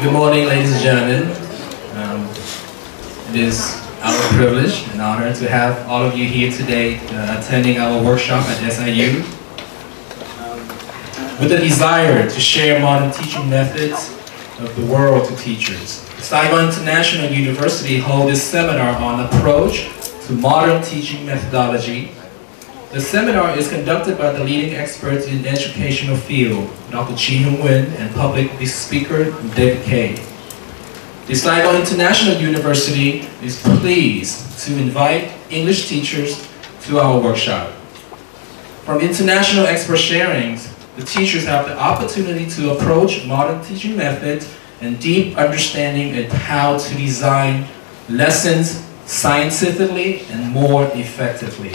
Good morning, ladies and gentlemen. It is our privilege and honor to have all of you here today attending our workshop at SIU with a desire to share modern teaching methods of the world to teachers. Saigon International University holds this seminar on approach to modern teaching methodology. The seminar is conducted by the leading experts in the educational field, Dr. Chi Hyung-Win and public speaker David Kay. The Saigon International University is pleased to invite English teachers to our workshop. From international expert sharings, the teachers have the opportunity to approach modern teaching methods and deep understanding of how to design lessons scientifically and more effectively.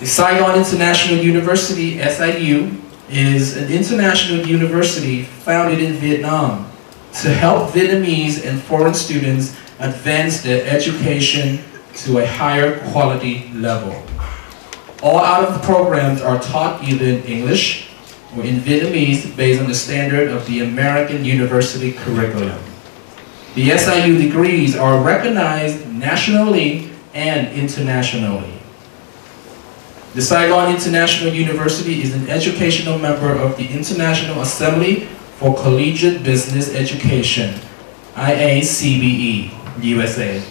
The Saigon International University, SIU, is an international university founded in Vietnam to help Vietnamese and foreign students advance their education to a higher quality level. All out-of programs are taught either in English or in Vietnamese based on the standard of the American University curriculum. The SIU degrees are recognized nationally and internationally. The Saigon International University is an educational member of the International Assembly for Collegiate Business Education, IACBE, USA,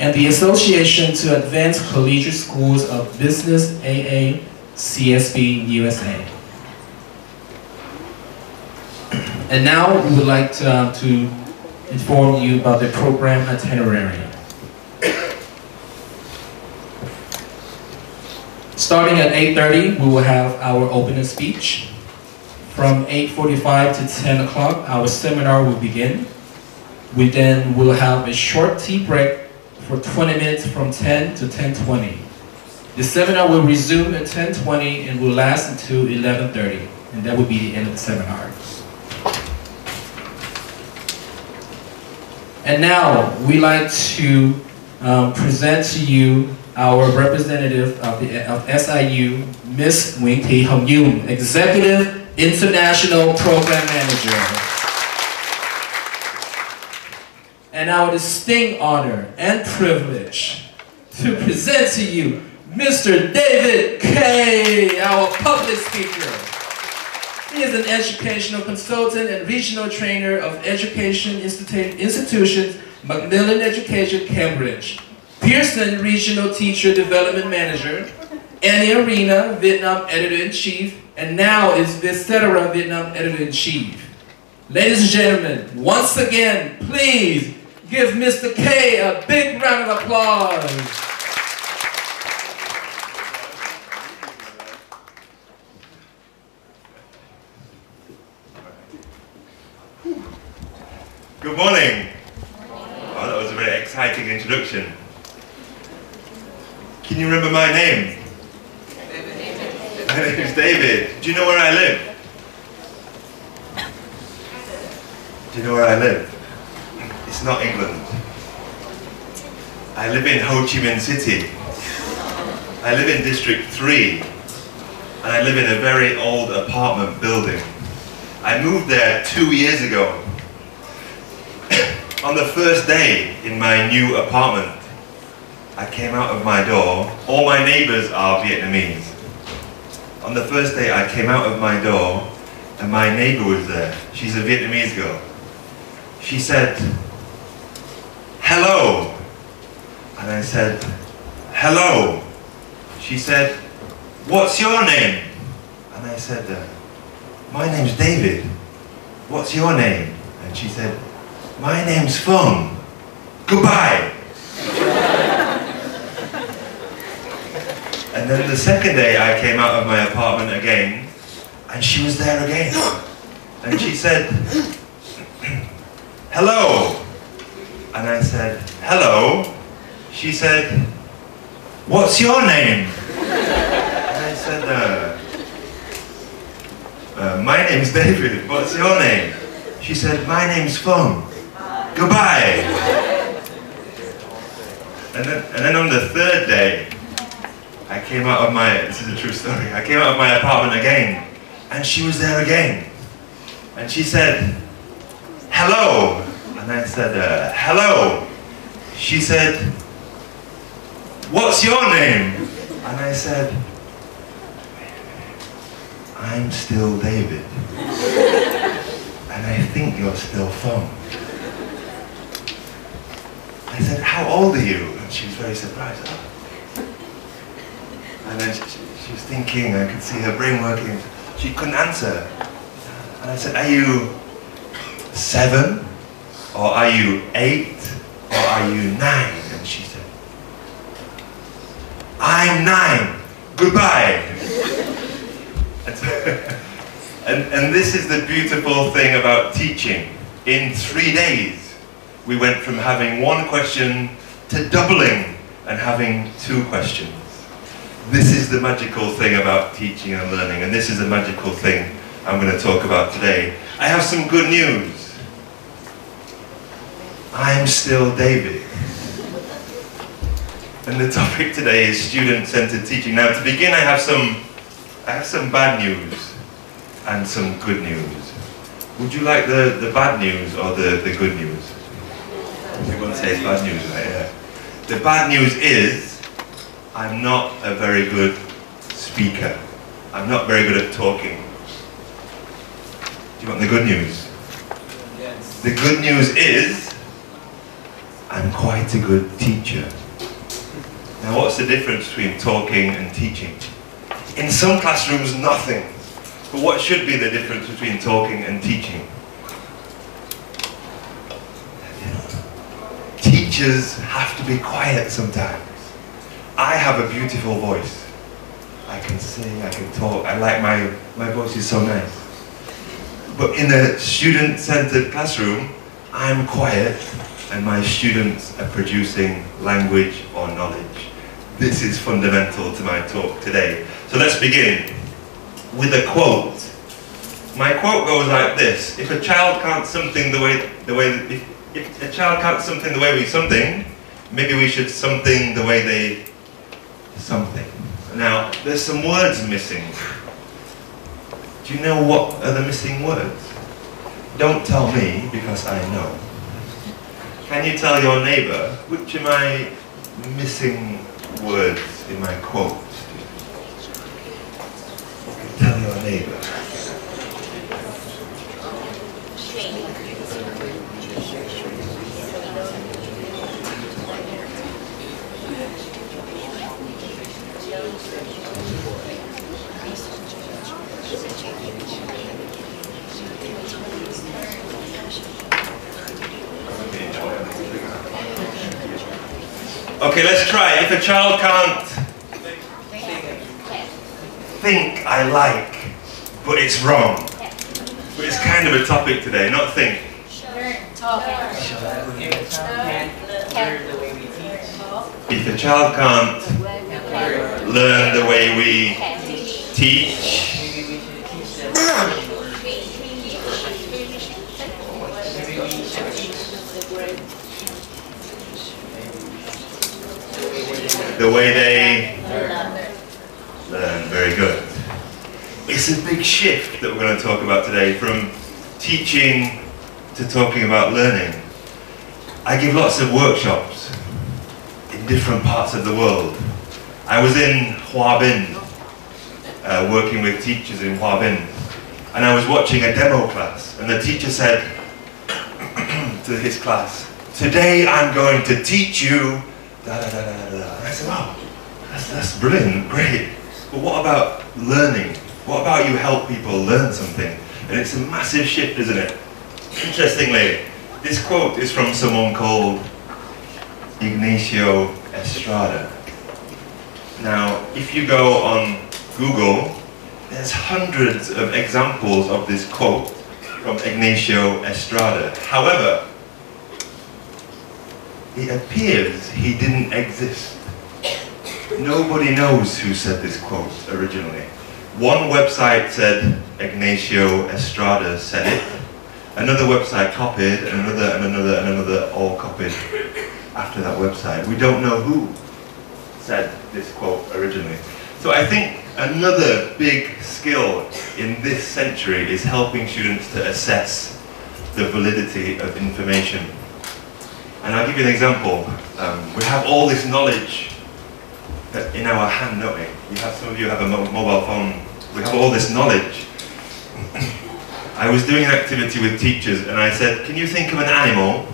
and the Association to Advance Collegiate Schools of Business, AACSB, USA. And now we would like to inform you about the program itinerary. Starting at 8:30, we will have our opening speech. From 8:45 to 10 o'clock, our seminar will begin. We then will have a short tea break for 20 minutes from 10 to 10:20. The seminar will resume at 10:20 and will last until 11:30, and that will be the end of the seminar. And now, we'd like to present to you our representative of SIU, Ms. Nguyen Thi Hồng Nhung, Executive International Program Manager. And our distinct honor and privilege to present to you Mr. David Kay, our public speaker. He is an educational consultant and regional trainer of education institutions, Macmillan Education, Cambridge. Pearson Regional Teacher Development Manager, Annie Arena, Vietnam Editor-in-Chief, and now is Vietcetera Vietnam Editor-in-Chief. Ladies and gentlemen, once again, please give Mr. K a big round of applause. Good morning. Oh, that was a very exciting introduction. Can you remember my name? My name is David. Do you know where I live? Do you know where I live? It's not England. I live in Ho Chi Minh City. I live in District 3. And I live in a very old apartment building. I moved there 2 years ago. On the first day in my new apartment, I came out of my door. All my neighbors are Vietnamese. On the first day I came out of my door and my neighbor was there. She's a Vietnamese girl. She said, "Hello." And I said, "Hello." She said, "What's your name?" And I said, "My name's David. What's your name?" And she said, "My name's Fung. Goodbye." And then the second day I came out of my apartment again, and she was there again. And she said, "Hello." And I said, "Hello." She said, "What's your name?" And I said, "My name's David. What's your name?" She said, "My name's Fung. Goodbye." And then on the third day, I came out of my, this is a true story, I came out of my apartment again, and she was there again. And she said, hello. And I said, hello. She said, what's your name? And I said, I'm still David. And I think you're still phone. I said, how old are you? And she was very surprised. Oh. And then she was thinking, I could see her brain working. She couldn't answer. And I said, are you 7? Or are you 8? Or are you 9? And she said, I'm 9. Goodbye. And this is the beautiful thing about teaching. In 3 days, we went from having 1 question to doubling and having 2 questions. This is the magical thing about teaching and learning, and this is the magical thing I'm going to talk about today. I have some good news. I'm still David. And the topic today is student-centered teaching. Now, to begin, I have some bad news and some good news. Would you like the bad news or the good news? Everyone says bad news, right? Yeah. The bad news is I'm not a very good speaker. I'm not very good at talking. Do you want the good news? Yes. The good news is I'm quite a good teacher. Now, what's the difference between talking and teaching? In some classrooms, nothing. But what should be the difference between talking and teaching? Teachers have to be quiet sometimes. I have a beautiful voice. I can sing, I can talk, I like my voice is so nice. But in a student-centered classroom, I'm quiet and my students are producing language or knowledge. This is fundamental to my talk today. So let's begin with a quote. My quote goes like this: if a child can't something if a child can't something the way we something, maybe we should something the way they something. Now, there's some words missing. Do you know what are the missing words? Don't tell me, because I know. Can you tell your neighbor which are my missing words in my quote? Tell your neighbor. Okay, let's try. If a child can't think I like, but it's wrong. But it's kind of a topic today, not think. If a child can't learn the way we teach, the way they learn. Very good. It's a big shift that we're going to talk about today, from teaching to talking about learning. I give lots of workshops in different parts of the world. I was in Harbin, working with teachers in Harbin, and I was watching a demo class, and the teacher said to his class, "Today I'm going to teach you da da da da da." And I said, "Oh, that's brilliant, great. But what about learning? What about you help people learn something?" And it's a massive shift, isn't it? Interestingly, this quote is from someone called Ignacio Estrada. Now, if you go on Google, there's hundreds of examples of this quote from Ignacio Estrada. However, it appears he didn't exist. Nobody knows who said this quote originally. One website said Ignacio Estrada said it. Another website copied, and another, all copied after that website. We don't know who said this quote originally. So I think Another big skill in this century is helping students to assess the validity of information. And I'll give you an example. We have all this knowledge in our hand, don't we? Some of you have a mobile phone. We have all this knowledge. I was doing an activity with teachers and I said, can you think of an animal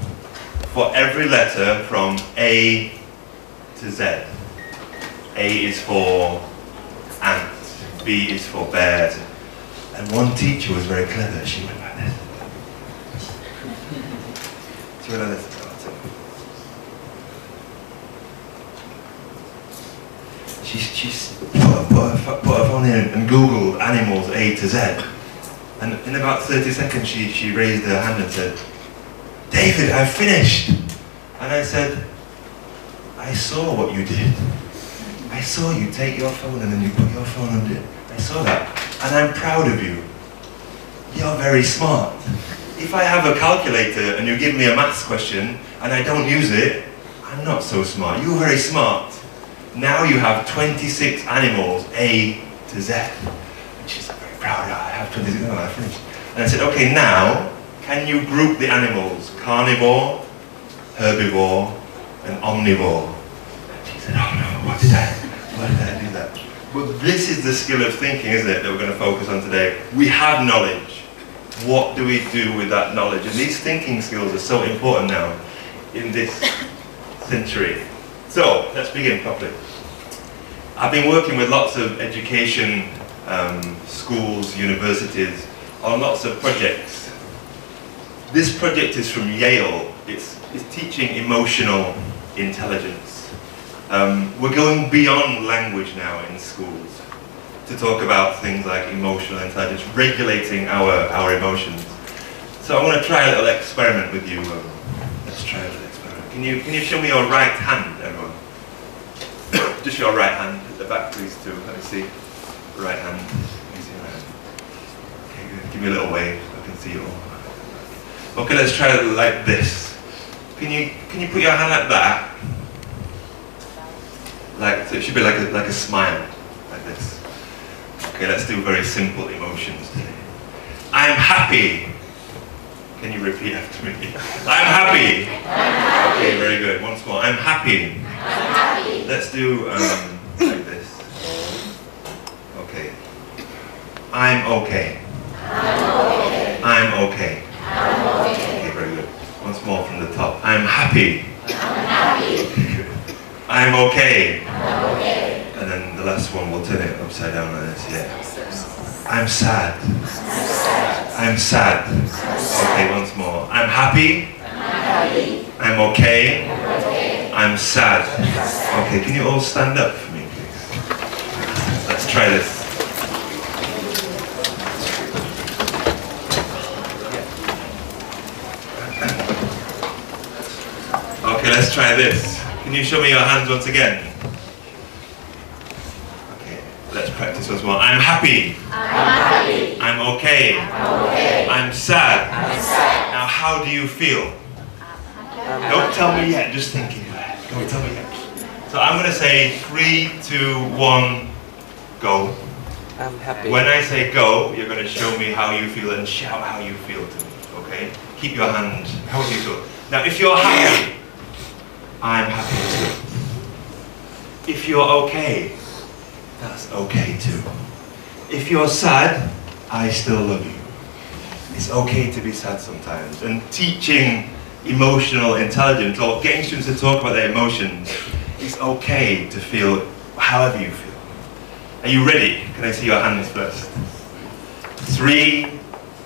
for every letter from A to Z? A is for ant, B is for bear. And one teacher was very clever. She went like this. She went like this. She put her phone in and Googled animals A to Z. And in about 30 seconds she raised her hand and said, David, I've finished. And I said, I saw what you did. I saw you take your phone and then you put your phone under it. I saw that. And I'm proud of you. You're very smart. If I have a calculator and you give me a maths question and I don't use it, I'm not so smart. You're very smart. Now you have 26 animals, A to Z. And she's like, very proud. I have 26. Oh, I finished. And I said, okay, now, can you group the animals? Carnivore, herbivore, and omnivore. And she said, oh no, why did I do that? But this is the skill of thinking, isn't it, that we're going to focus on today. We have knowledge. What do we do with that knowledge? And these thinking skills are so important now in this century. So, let's begin properly. I've been working with lots of education, schools, universities, on lots of projects. This project is from Yale. It's teaching emotional intelligence. We're going beyond language now in schools to talk about things like emotional intelligence, regulating our emotions. So I'm going to try a little experiment with you. Let's try a little experiment. Can you show me your right hand, everyone? Just your right hand at the back, please, too. Let me see. Right hand. Let me see your right hand. Okay, good. Give me a little wave. I can see it all. Okay, let's try it like this. Can you put your hand like that? So it should be like a smile, like this. Okay, let's do very simple emotions today. I'm happy. Can you repeat after me? I'm happy. Okay, very good. Once more. I'm happy. Let's do like this. Okay. I'm okay. I'm okay. Okay, very good. Once more from the top. I'm happy. I'm okay. And then the last one, we'll turn it upside down like this. Yeah. I'm sad. I'm sad. Okay, once more. I'm happy. I'm okay. I'm sad. Okay, can you all stand up for me, please? Let's try this. Okay, let's try this. Can you show me your hands once again? Okay, let's practice once more. I'm happy. I'm okay. I'm sad. Now, how do you feel? Don't tell me yet, just thinking. Don't tell me yet. So I'm going to say 3, 2, 1, go. I'm happy. When I say go, you're going to show me how you feel and shout how you feel to me, okay? Keep your hand. How do you feel? Now, if you're happy, I'm happy too. If you're okay, that's okay too. If you're sad, I still love you. It's okay to be sad sometimes. And teaching emotional intelligence, or getting students to talk about their emotions, it's okay to feel however you feel. Are you ready? Can I see your hands first? 3,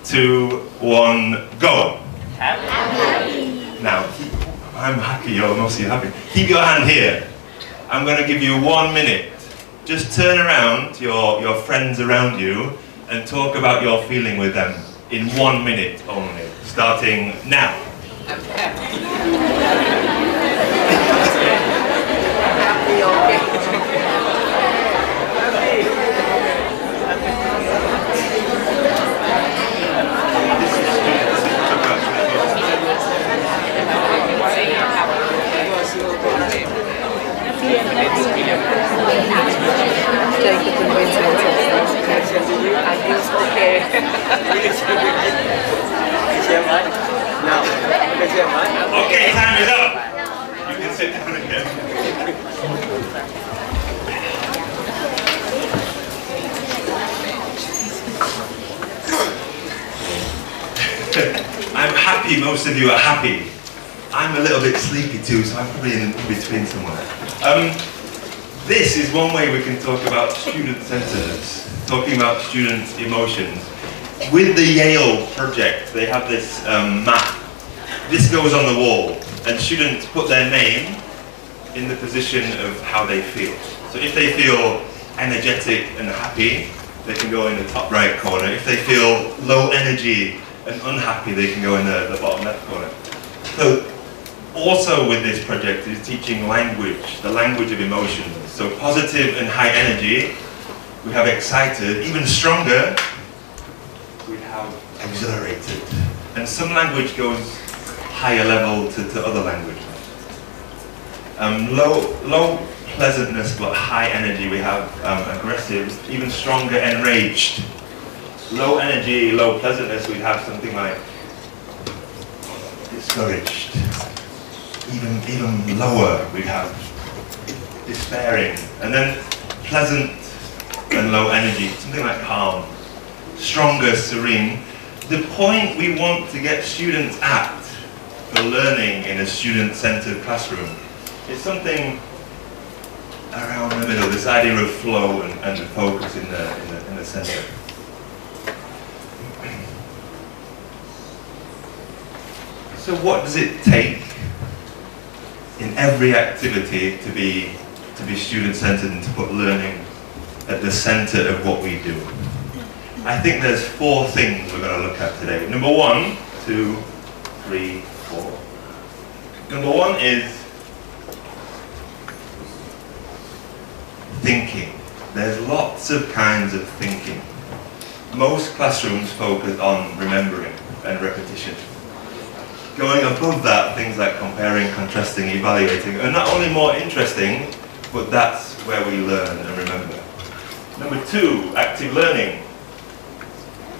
2, 1, go. Happy. Now, I'm happy, you're mostly happy. Keep your hand here. I'm going to give you 1 minute. Just turn around to your friends around you and talk about your feeling with them in 1 minute only, starting now. Like I'm happy most of you are happy. I'm a little bit sleepy too, so I'm probably in between somewhere. This is one way we can talk about student-centeredness, talking about student emotions. With the Yale project, they have this map. This goes on the wall, and students put their name in the position of how they feel. So if they feel energetic and happy, they can go in the top right corner. If they feel low energy and unhappy, they can go in the bottom left corner. So also with this project is teaching language, the language of emotions. So positive and high energy, we have excited. Even stronger, we have exhilarated. And some language goes higher level to other language. Low pleasantness but high energy, we have aggressive, even stronger, enraged. Low energy, low pleasantness, we'd have something like discouraged. Even lower, we'd have despairing. And then pleasant and low energy, something like calm. Stronger, serene. The point we want to get students at for learning in a student-centered classroom is something around the middle, this idea of flow and focus in the center. So what does it take in every activity to be student-centered and to put learning at the center of what we do? I think there's 4 things we're going to look at today. Number 1, 2, 3, 4. Number 1 is thinking. There's lots of kinds of thinking. Most classrooms focus on remembering and repetition. Going above that, things like comparing, contrasting, evaluating are not only more interesting, but that's where we learn and remember. Number 2, active learning.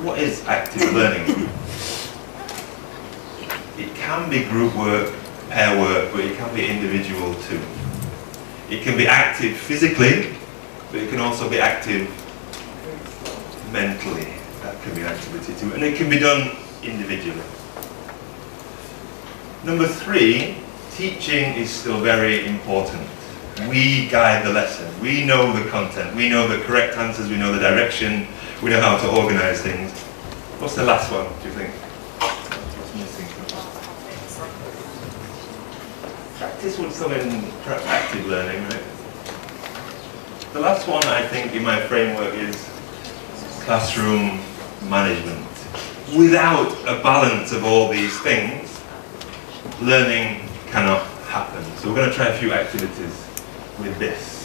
What is active learning? It can be group work, pair work, but it can be individual too. It can be active physically, but it can also be active mentally. That can be an activity too, and it can be done individually. Number 3, teaching is still very important. We guide the lesson. We know the content. We know the correct answers. We know the direction. We know how to organize things. What's the last one, do you think? What's missing? Practice would come in active learning, right? The last one, I think, in my framework is classroom management. Without a balance of all these things, learning cannot happen. So we're going to try a few activities with this.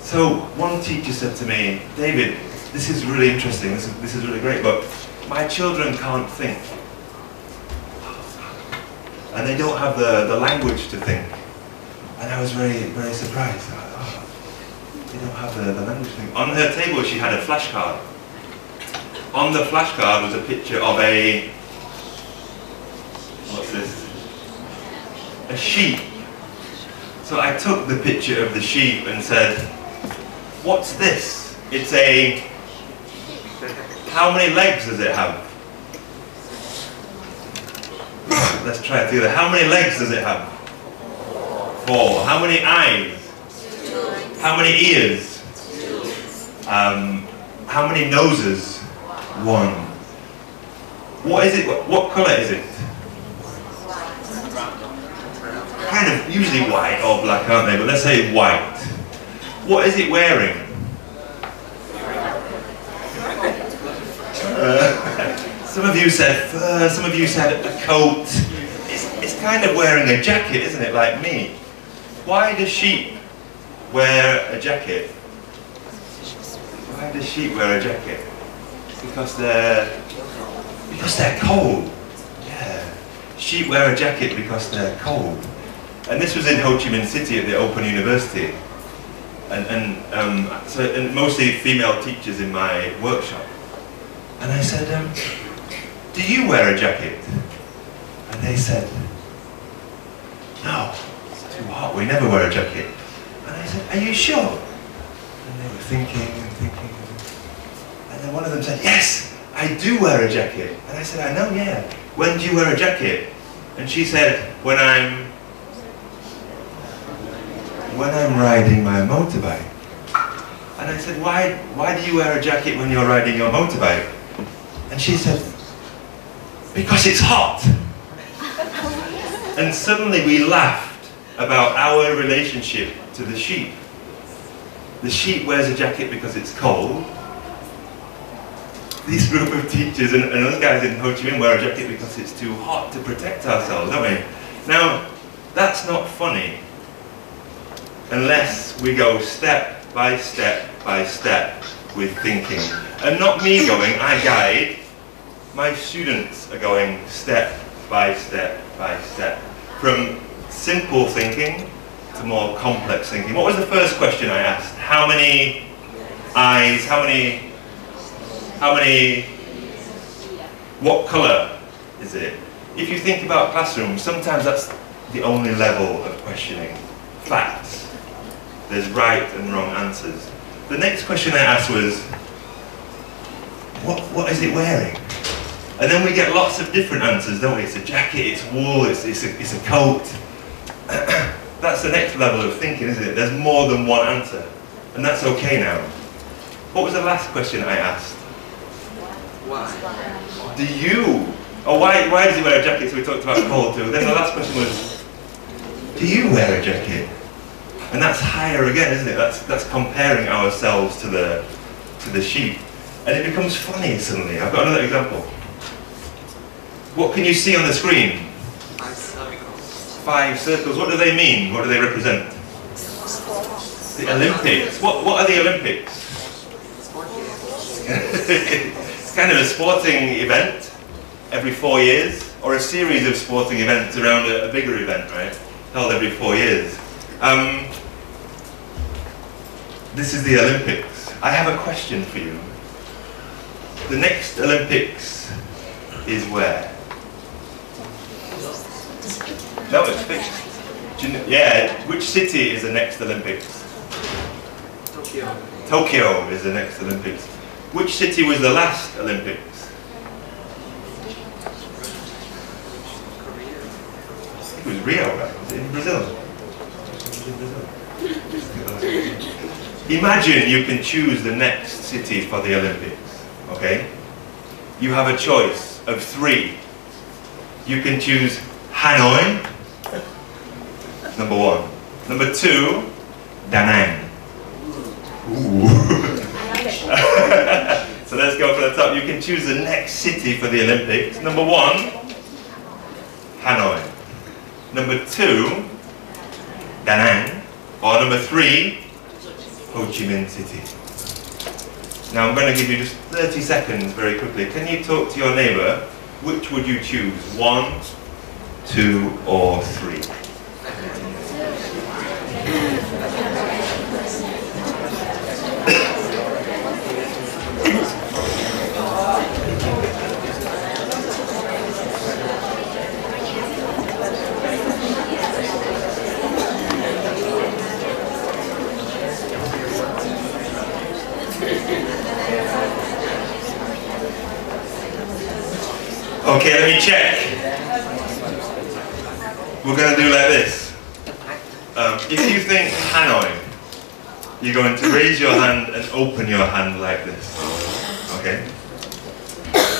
So one teacher said to me, David, this is really interesting, this is really great, but my children can't think. And they don't have the language to think. And I was very, very surprised. Oh, they don't have the language to think. On her table she had a flashcard. On the flashcard was a picture of what's this? A sheep. So I took the picture of the sheep and said, what's this? It's how many legs does it have? Let's try it together. How many legs does it have? 4. How many eyes? 2. How many ears? 2. How many noses? 1. What is it? What color is it? Kind of usually white or black, aren't they? But let's say white. What is it wearing? Some of you said fur, some of you said a coat. It's kind of wearing a jacket, isn't it, like me? Why do sheep wear a jacket? Why do sheep wear a jacket? Because they're cold. Yeah. Sheep wear a jacket because they're cold. And this was in Ho Chi Minh City at the Open University. And mostly female teachers in my workshop. And I said, do you wear a jacket? And they said, no, it's too hot, we never wear a jacket. And I said, are you sure? And they were thinking and thinking. And then one of them said, yes, I do wear a jacket. And I said, I know, yeah. When do you wear a jacket? And she said, when I'm riding my motorbike. And I said, why do you wear a jacket when you're riding your motorbike? And she said, because it's hot. And suddenly we laughed about our relationship to the sheep. The sheep wears a jacket because it's cold. This group of teachers and us guys in Ho Chi Minh wear a jacket because it's too hot to protect ourselves, don't we? Now, that's not funny unless we go step by step by step with thinking. And not me going, I guide. My students are going step by step by step. From simple thinking to more complex thinking. What was the first question I asked? How many eyes, what colour is it? If you think about classrooms, sometimes that's the only level of questioning. Facts. There's right and wrong answers. The next question I asked was, what is it wearing? And then we get lots of different answers, don't we? It's a jacket, it's wool, it's a coat. That's the next level of thinking, isn't it? There's more than one answer. And that's okay now. What was the last question I asked? Why? Do you? Oh, why does he wear a jacket? So we talked about cold too. Then the last question was, do you wear a jacket? And that's higher again, isn't it? That's comparing ourselves to the sheep. And it becomes funny suddenly. I've got another example. What can you see on the screen? 5 circles. 5 circles. What do they mean? What do they represent? The Olympics. What are the Olympics? It's kind of a sporting event every 4 years, or a series of sporting events around a bigger event, right? Held every 4 years. This is the Olympics. I have a question for you. The next Olympics is where? No, it's fixed. Yeah, which city is the next Olympics? Tokyo. Tokyo is the next Olympics. Which city was the last Olympics? Korea. It was Rio, right? Was it in Brazil? Imagine you can choose the next city for the Olympics, okay? You have a choice of 3. You can choose Hanoi, number 1. Number 2, Da Nang. Ooh. So let's go for the top. You can choose the next city for the Olympics. Number 1, Hanoi. Number 2, Da Nang. Or number 3, Ho Chi Minh City. Now I'm going to give you just 30 seconds very quickly. Can you talk to your neighbour? Which would you choose? 1, 2, or 3? Okay, let me check. We're going to do like this. If you think Hanoi, you're going to raise your hand and open your hand like this. Okay?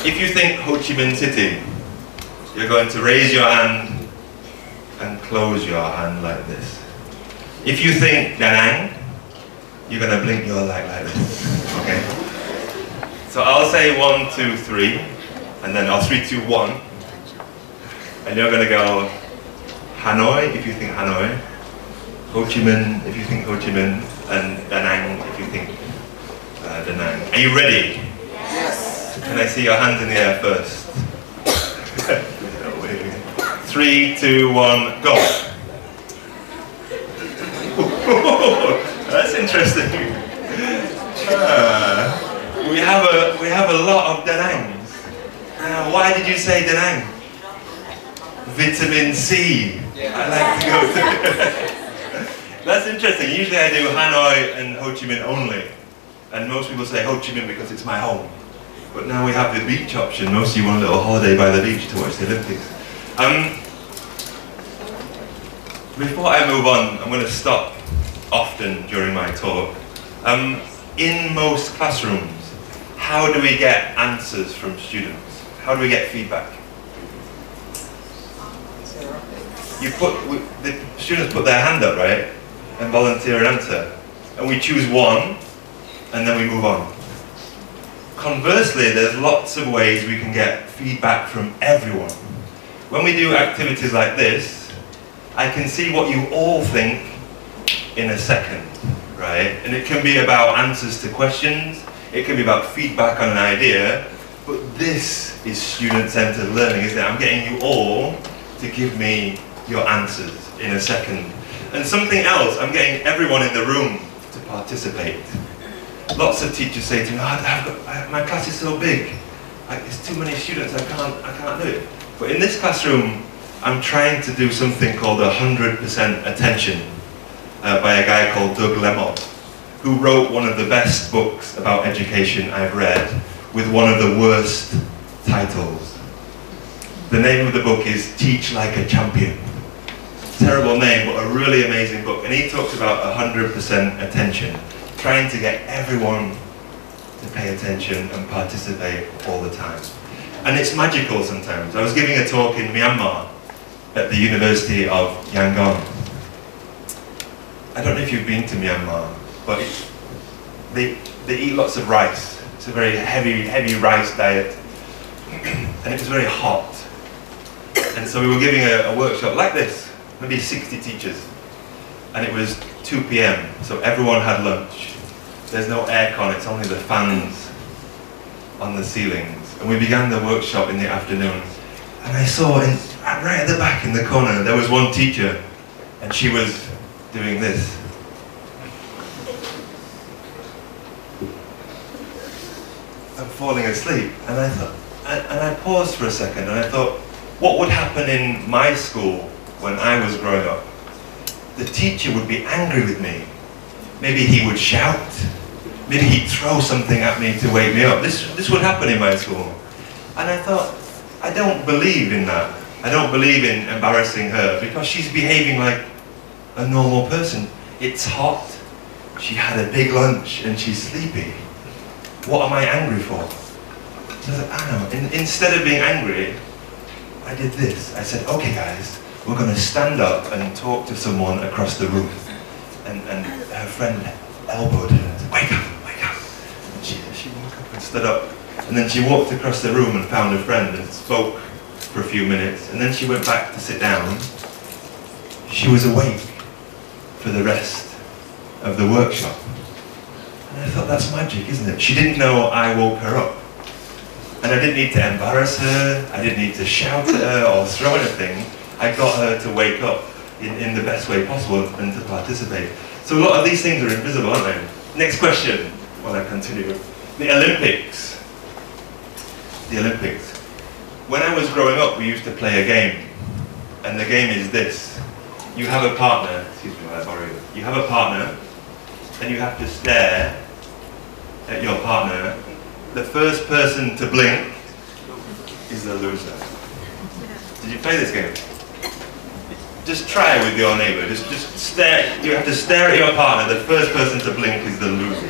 If you think Ho Chi Minh City, you're going to raise your hand and close your hand like this. If you think Da Nang, you're going to blink your light like this. Okay? So I'll say 1, 2, 3. And then I'll 3, 2, 1. And you're going to go Hanoi if you think Hanoi, Ho Chi Minh if you think Ho Chi Minh, and Da Nang if you think Da Nang. Are you ready? Yes. Can I see your hands in the air first? 3, 2, 1, go. That's interesting. We have a lot of Da Nangs. Why did you say Da Nang? vitamin C. Yeah. I like to go to... That's interesting. Usually I do Hanoi and Ho Chi Minh only. And most people say Ho Chi Minh because it's my home. But now we have the beach option. Most of you want a little holiday by the beach to watch the Olympics. Before I move on, I'm going to stop often during my talk. In most classrooms, how do we get answers from students? How do we get feedback? The students put their hand up, right? And volunteer an answer. And we choose one, and then we move on. Conversely, there's lots of ways we can get feedback from everyone. When we do activities like this, I can see what you all think in a second, right? And it can be about answers to questions, it can be about feedback on an idea, but this is student-centered learning, isn't it? I'm getting you all to give me your answers in a second. And something else, I'm getting everyone in the room to participate. Lots of teachers say to me, my class is so big, it's too many students, I can't do it. But in this classroom, I'm trying to do something called 100% attention by a guy called Doug Lemott, who wrote one of the best books about education I've read with one of the worst titles. The name of the book is Teach Like a Champion. Terrible name, but a really amazing book. And he talks about 100% attention, trying to get everyone to pay attention and participate all the time. And it's magical sometimes. I was giving a talk in Myanmar at the University of Yangon. I don't know if you've been to Myanmar, but they eat lots of rice. It's a very heavy rice diet. And it was very hot. And so we were giving a workshop like this, maybe 60 teachers. And it was 2 p.m, so everyone had lunch. There's no aircon, it's only the fans on the ceilings. And we began the workshop in the afternoon. And I saw right at the back in the corner, there was one teacher, and she was doing this. I'm falling asleep. And I thought, and I paused for a second, and I thought, what would happen in my school when I was growing up? The teacher would be angry with me. Maybe he would shout. Maybe he'd throw something at me to wake me up. This would happen in my school. And I thought, I don't believe in that. I don't believe in embarrassing her because she's behaving like a normal person. It's hot. She had a big lunch and she's sleepy. What am I angry for? So I said, I don't know. Instead of being angry, I did this. I said, okay guys, we're going to stand up and talk to someone across the room. And her friend elbowed her and said, wake up, wake up. And she woke up and stood up. And then she walked across the room and found a friend and spoke for a few minutes. And then she went back to sit down. She was awake for the rest of the workshop. And I thought, that's magic, isn't it? She didn't know I woke her up. And I didn't need to embarrass her. I didn't need to shout at her or throw anything. I got her to wake up in the best way possible and to participate. So a lot of these things are invisible, aren't they? Next question, while I continue. The Olympics. The Olympics. When I was growing up, we used to play a game. And the game is this. You have a partner, excuse me while I borrow you. You have a partner, and you have to stare at your partner. The first person to blink is the loser. Did you play this game? Just try it with your neighbor. Just stare. You have to stare at your partner. The first person to blink is the loser.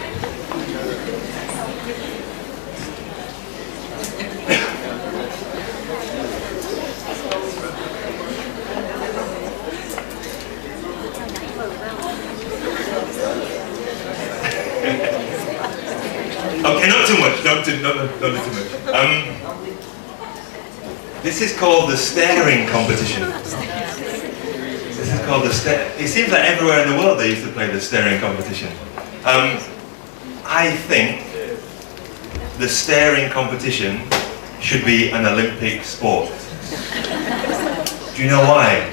Okay, not too much. Not too much. This is called the staring competition. This is called the stare. It seems like everywhere in the world they used to play the staring competition. I think the staring competition should be an Olympic sport. Do you know why?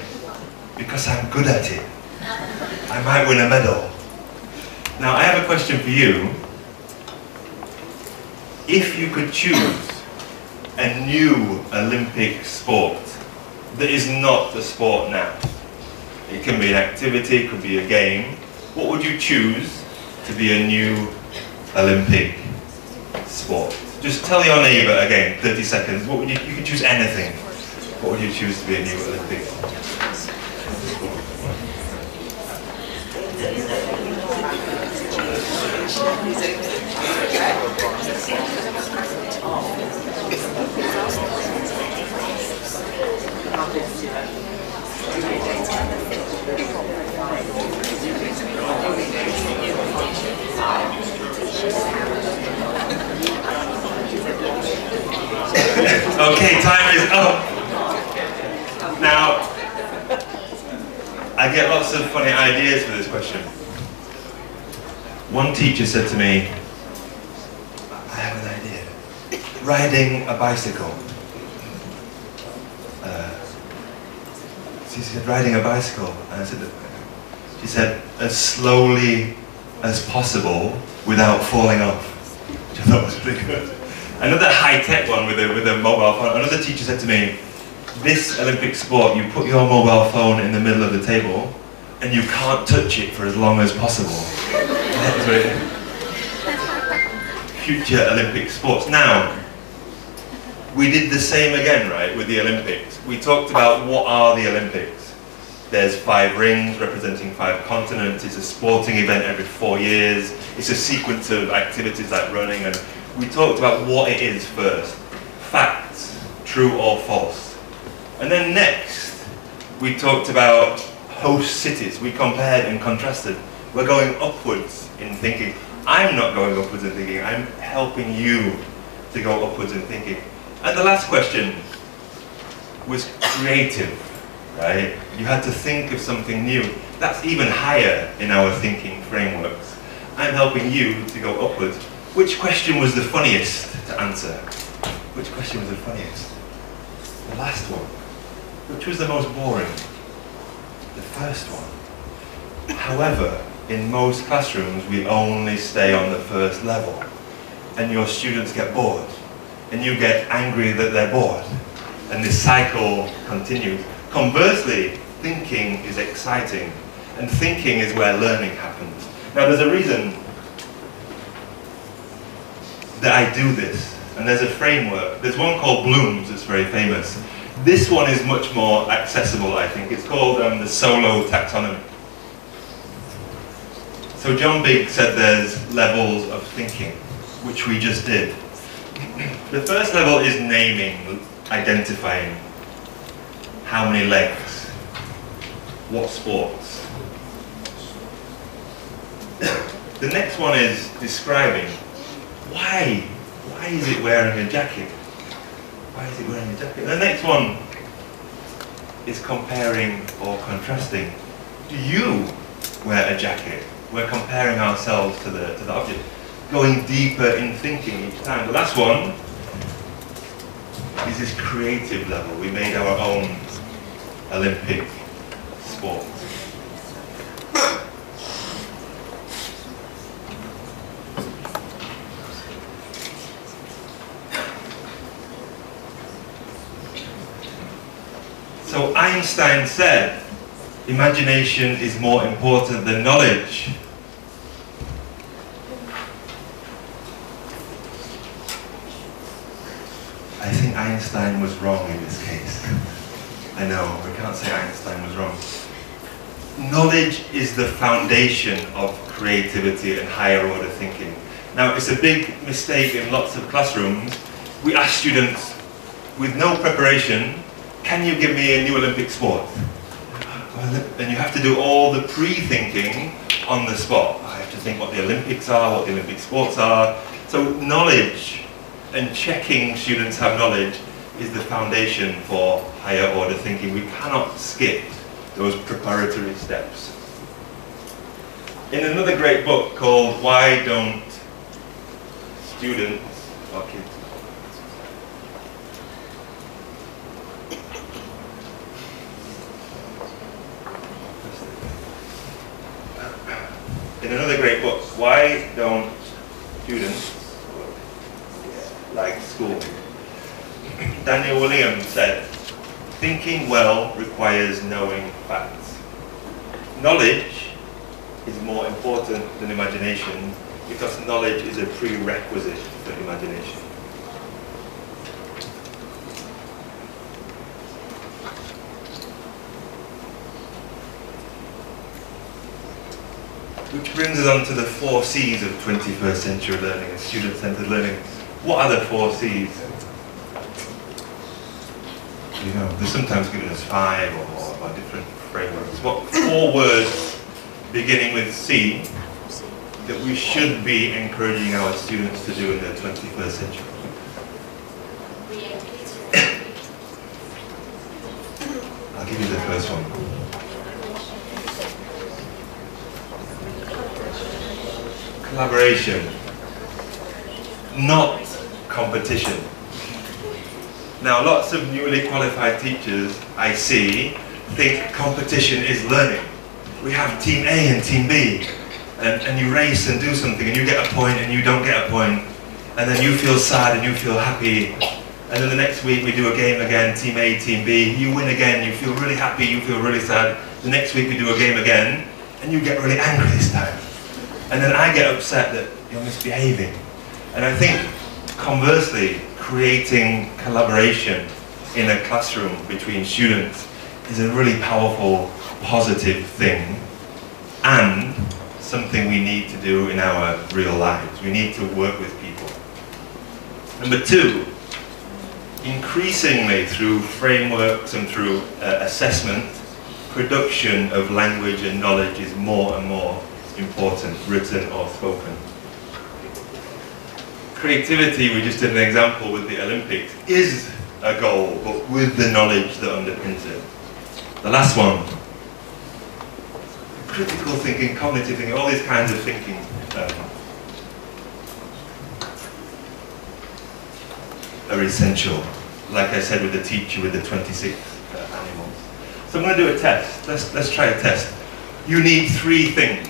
Because I'm good at it. I might win a medal. Now I have a question for you. If you could choose a new Olympic sport, that is not a sport now? It can be an activity, it could be a game. What would you choose to be a new Olympic sport? Just tell your neighbour again, 30 seconds. What would you could choose anything. What would you choose to be a new Olympic sport? Okay, time is up. Now, I get lots of funny ideas for this question. One teacher said to me, I have an idea. Riding a bicycle. She said, riding a bicycle. And she said, as slowly as possible without falling off. Which I thought was pretty good. Another high-tech one with a mobile phone. Another teacher said to me, this Olympic sport, you put your mobile phone in the middle of the table and you can't touch it for as long as possible. That was very future Olympic sports. Now, we did the same again, right, with the Olympics. We talked about what are the Olympics. There's 5 rings representing 5 continents. It's a sporting event every 4 years. It's a sequence of activities like running, and we talked about what it is first. Facts, true or false. And then next, we talked about host cities. We compared and contrasted. We're going upwards in thinking. I'm not going upwards in thinking. I'm helping you to go upwards in thinking. And the last question was creative, right? You had to think of something new. That's even higher in our thinking frameworks. I'm helping you to go upwards. Which question was the funniest to answer? Which question was the funniest? The last one. Which was the most boring? The first one. However, in most classrooms, we only stay on the first level. And your students get bored. And you get angry that they're bored. And this cycle continues. Conversely, thinking is exciting. And thinking is where learning happens. Now, there's a reason that I do this. And there's a framework. There's one called Bloom's that's very famous. This one is much more accessible, I think. It's called the solo taxonomy. So John Biggs said there's levels of thinking, which we just did. The first level is naming, identifying. How many legs? What sports? The next one is describing. Why? Why is it wearing a jacket? Why is it wearing a jacket? And the next one is comparing or contrasting. Do you wear a jacket? We're comparing ourselves to the object. Going deeper in thinking each time. The last one is this creative level. We made our own Olympic sport. So Einstein said, imagination is more important than knowledge. I think Einstein was wrong in this case. I know, we can't say Einstein was wrong. Knowledge is the foundation of creativity and higher order thinking. Now, it's a big mistake in lots of classrooms. We ask students, with no preparation, can you give me a new Olympic sport? And you have to do all the pre-thinking on the spot. I have to think what the Olympics are, what the Olympic sports are. So knowledge and checking students have knowledge is the foundation for higher order thinking. We cannot skip those preparatory steps. In another great book called Why Don't Students or Kids In another great book, Why Don't Students Like School? Daniel Williams said, Thinking well requires knowing facts. Knowledge is more important than imagination because knowledge is a prerequisite for imagination. Which brings us on to the 4 C's of 21st century learning and student-centered learning. What are the 4 C's? You know, they're sometimes given us 5 or different frameworks. What 4 words beginning with C that we should be encouraging our students to do in the 21st century? I'll give you the first one. Collaboration, not competition. Now, lots of newly qualified teachers I see think competition is learning. We have team A and team B, and you race and do something, and you get a point and you don't get a point, and then you feel sad and you feel happy, and then the next week we do a game again, team A, team B, you win again, you feel really happy, you feel really sad. The next week we do a game again, and you get really angry this time. And then I get upset that you're misbehaving. And I think, conversely, creating collaboration in a classroom between students is a really powerful, positive thing, and something we need to do in our real lives. We need to work with people. Number 2, increasingly through frameworks and through assessment, production of language and knowledge is more and more important, written or spoken. Creativity, we just did an example with the Olympics, is a goal, but with the knowledge that underpins it. The last one, critical thinking, cognitive thinking, all these kinds of thinking. Are essential. Like I said with the teacher with the 26 animals. So I'm going to do a test. Let's try a test. You need 3 things.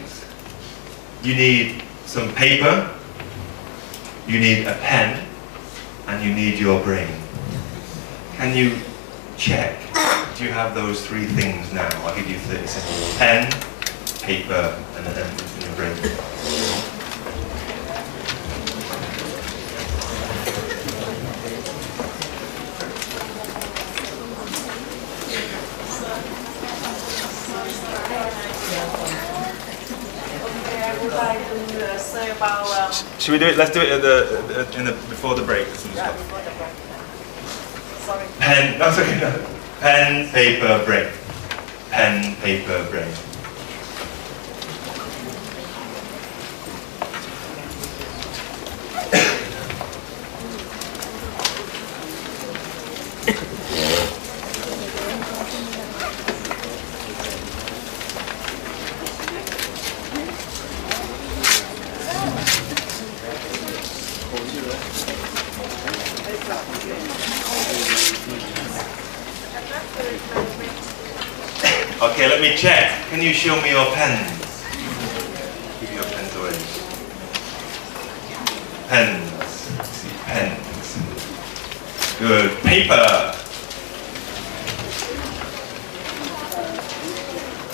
You need some paper, you need a pen, and you need your brain. Can you check? Do you have those 3 things now? I'll give you 30 seconds. Pen, paper, and your brain. Should we do it? Let's do it at before the break. Yeah, before the break. Sorry. Pen. No, it's okay. No. Pen, paper, brain. Pen, paper, brain. Okay, let me check. Can you show me your pens? Give your pens away. Pens. Let's see, pens. Good. Paper.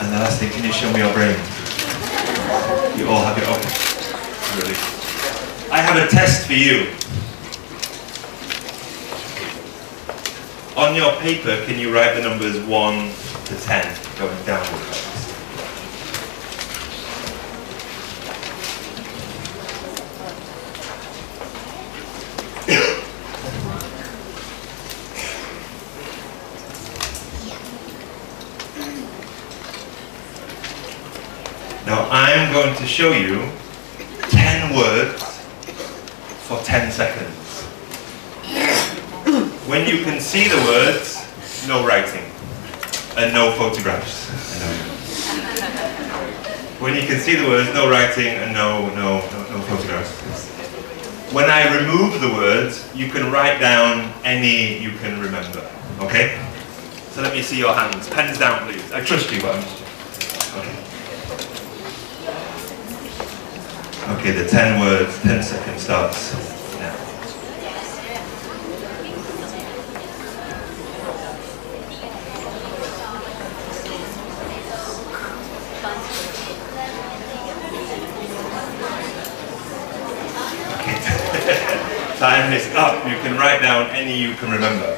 And the last thing, can you show me your brain? You all have your own. Really. I have a test for you. On your paper, can you write the numbers 1 to 10, going downwards? Now I'm going to show you 10 words for 10 seconds. When you can see the words, no writing. And no photographs. When you can see the words, no writing and no photographs. When I remove the words, you can write down any you can remember. Okay? So let me see your hands. Pens down, please. I trust you, but I'm just... Okay. Okay, the 10 words, 10 seconds starts now. Time is up. You can write down any you can remember.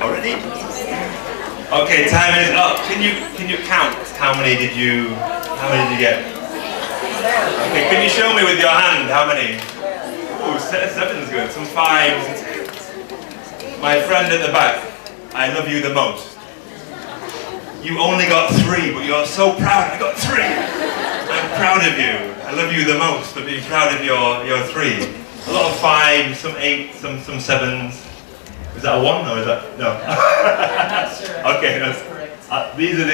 Already? Okay, time is up. Can you count? How many did you get? Okay, can you show me with your hand how many? Oh, 7's good. Some 5s. My friend at the back, I love you the most. You only got 3, but you're so proud. I got 3. I'm proud of you. I love you the most for being proud of your 3. A lot of 5s, some 8s, some 7s. Is that a 1 or is that no? Not sure. Okay, that's correct. these are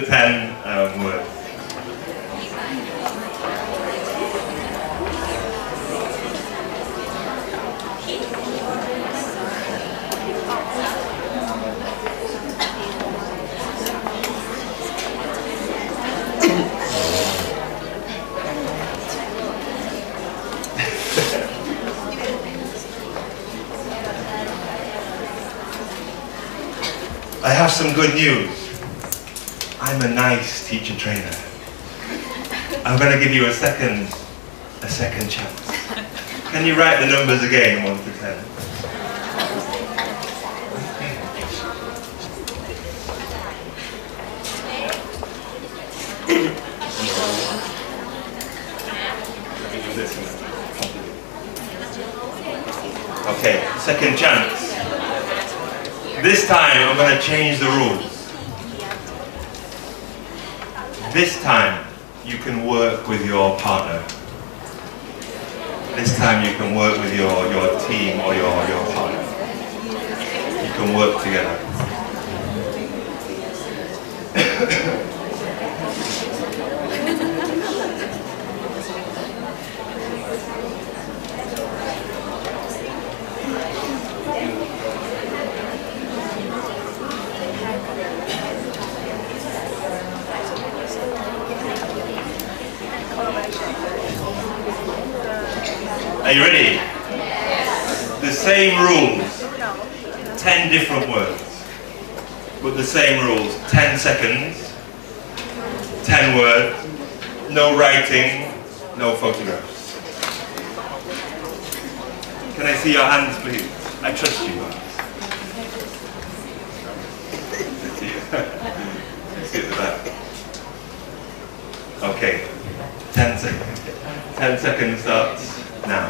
the 10 words. I have some good news. I'm a nice teacher trainer. I'm going to give you a second chance. Can you write the numbers again, 1 to 10? Okay, second chance. This time I'm going to change the rules. This time you can work with your partner. This time you can work with your team or your partner. You can work together. Are you ready? Yes. The same rules. 10 different words. But the same rules. 10 seconds. 10 words. No writing. No photographs. Can I see your hands, please? I trust you. Let's see you. Let's see at the back. Okay. 10 seconds. 10 seconds starts now.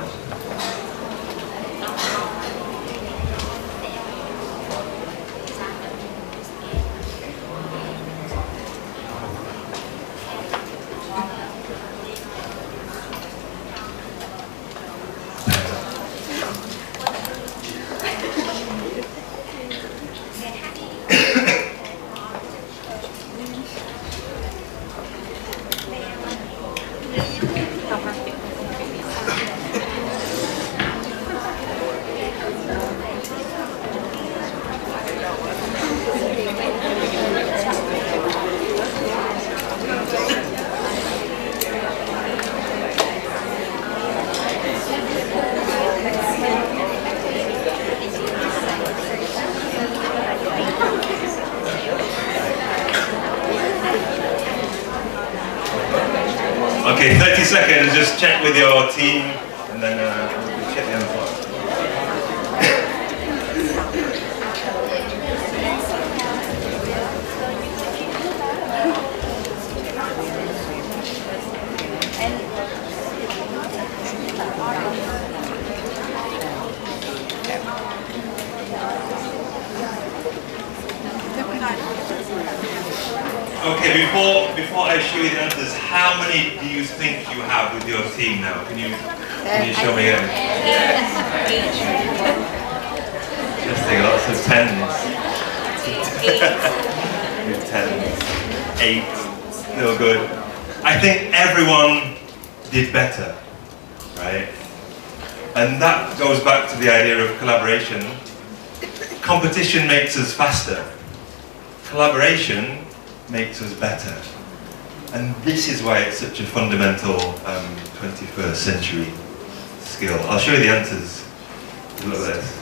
Okay, 30 seconds, just check with your team, and then we'll check the other part. Okay, before I show you the answers, how many do you think you have with your team now? Can you show me again? Just take lots of 10s. 10s. 8. Still good. I think everyone did better, right? And that goes back to the idea of collaboration. Competition makes us faster. Collaboration makes us better. And this is why it's such a fundamental 21st century skill. I'll show you the answers. Look at this.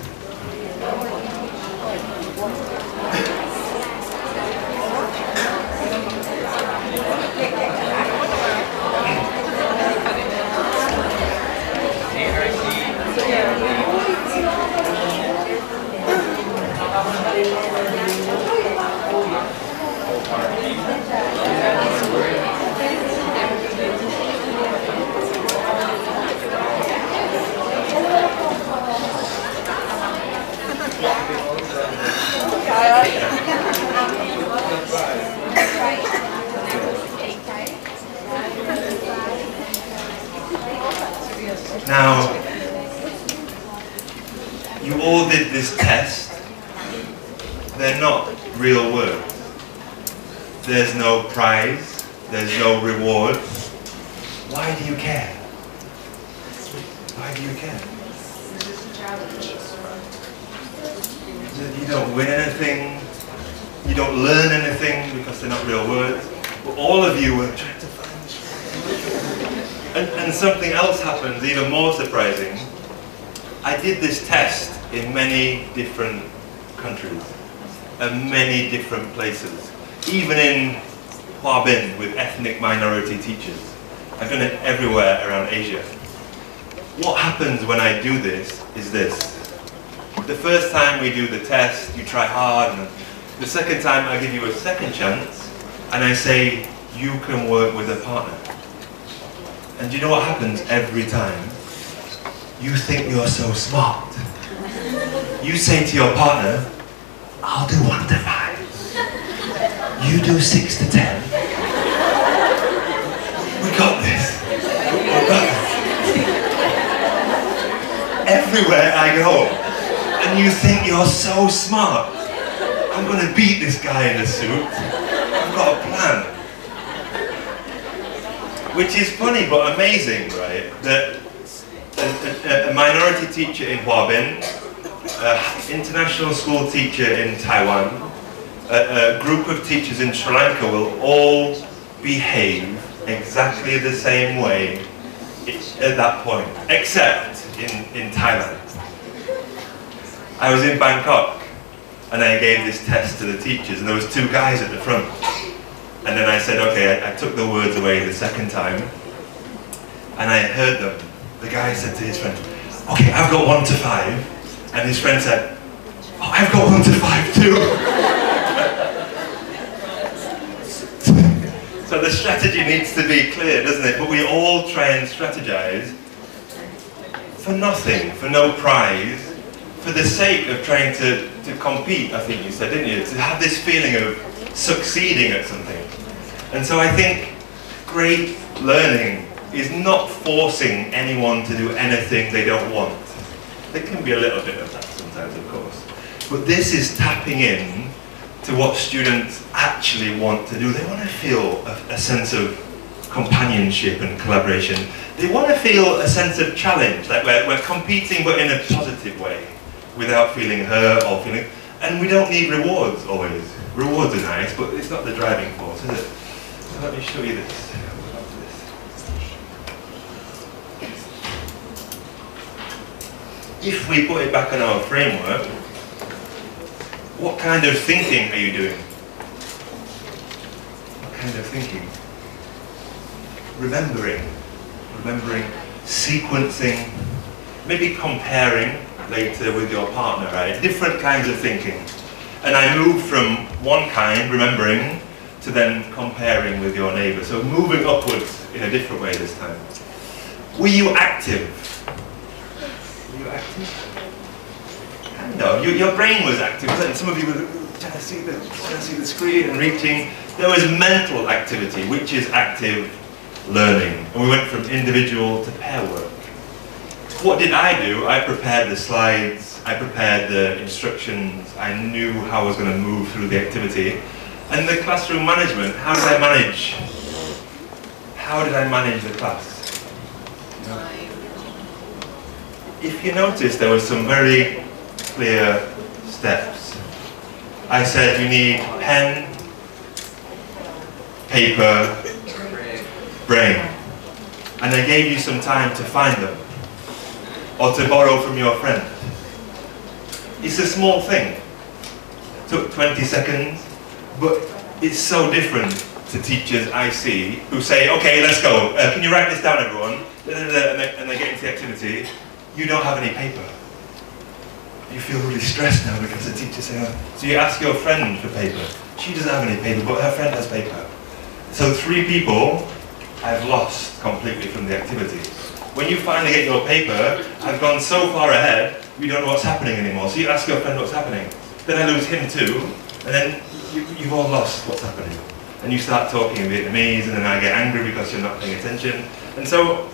Now, you all did this test. They're not real words. There's no prize. There's no reward. Why do you care? Why do you care? You don't win anything. You don't learn anything because they're not real words. But all of you were trying to find. And something else happens, even more surprising. I did this test in many different countries, and many different places, even in Harbin with ethnic minority teachers. I've done it everywhere around Asia. What happens when I do this is this. The first time we do the test, you try hard, and the second time I give you a second chance, and I say, you can work with a partner. And do you know what happens every time? You think you're so smart. You say to your partner, I'll do 1 to 5. You do 6 to 10. We got this. We got this. Everywhere I go, and you think you're so smart. I'm going to beat this guy in a suit. I've got a plan. Which is funny but amazing, right? That a minority teacher in Harbin, an international school teacher in Taiwan, a group of teachers in Sri Lanka will all behave exactly the same way at that point, except in Thailand. I was in Bangkok and I gave this test to the teachers, and there was 2 guys at the front. And then I said, okay, I took the words away the second time, and I heard them. The guy said to his friend, okay, I've got 1 to 5. And his friend said, oh, I've got 1 to 5 too. So the strategy needs to be clear, doesn't it? But we all try and strategize for nothing, for no prize, for the sake of trying to compete, I think you said, didn't you? To have this feeling of succeeding at something. And so I think great learning is not forcing anyone to do anything they don't want. There can be a little bit of that sometimes, of course. But this is tapping in to what students actually want to do. They want to feel a sense of companionship and collaboration. They want to feel a sense of challenge, like we're competing but in a positive way, without feeling hurt or feeling... And we don't need rewards always. Rewards are nice, but it's not the driving force, is it? So let me show you this. If we put it back on our framework, what kind of thinking are you doing? What kind of thinking? Remembering, sequencing, maybe comparing later with your partner, right? Different kinds of thinking. And I moved from one kind, remembering, to then comparing with your neighbour. So moving upwards in a different way this time. Were you active? Were you active? Kind of. Your brain was active. Some of you were trying to see the screen and reaching. There was mental activity, which is active learning. And we went from individual to pair work. What did I do? I prepared the slides, I prepared the instructions, I knew how I was going to move through the activity. And the classroom management, how did I manage? How did I manage the class? You know? If you notice, there were some very clear steps. I said you need pen, paper, brain. And I gave you some time to find them, or to borrow from your friend. It's a small thing. It took 20 seconds, but it's so different to teachers I see who say, okay, let's go. Can you write this down, everyone? And they get into the activity. You don't have any paper. You feel really stressed now because the teacher's saying, oh. So you ask your friend for paper. She doesn't have any paper, but her friend has paper. So 3 people I've lost completely from the activity. When you finally get your paper, I've gone so far ahead, we don't know what's happening anymore. So you ask your friend what's happening. Then I lose him too, and then you've all lost what's happening. And you start talking in Vietnamese, and then I get angry because you're not paying attention. And so,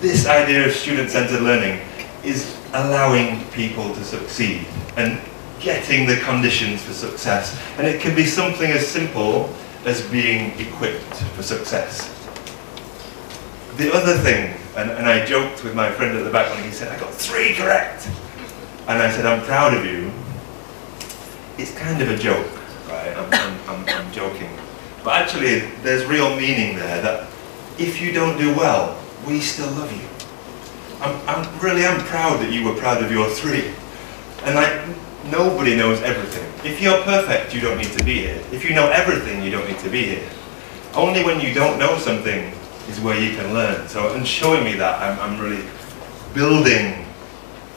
this idea of student-centered learning is allowing people to succeed and getting the conditions for success. And it can be something as simple as being equipped for success. The other thing, and I joked with my friend at the back when he said, I got 3 correct. And I said, I'm proud of you. It's kind of a joke, right? I'm joking. But actually, there's real meaning there that if you don't do well, we still love you. I'm proud that you were proud of your 3. And nobody knows everything. If you're perfect, you don't need to be here. If you know everything, you don't need to be here. Only when you don't know something is where you can learn. So, and showing me that, I'm really building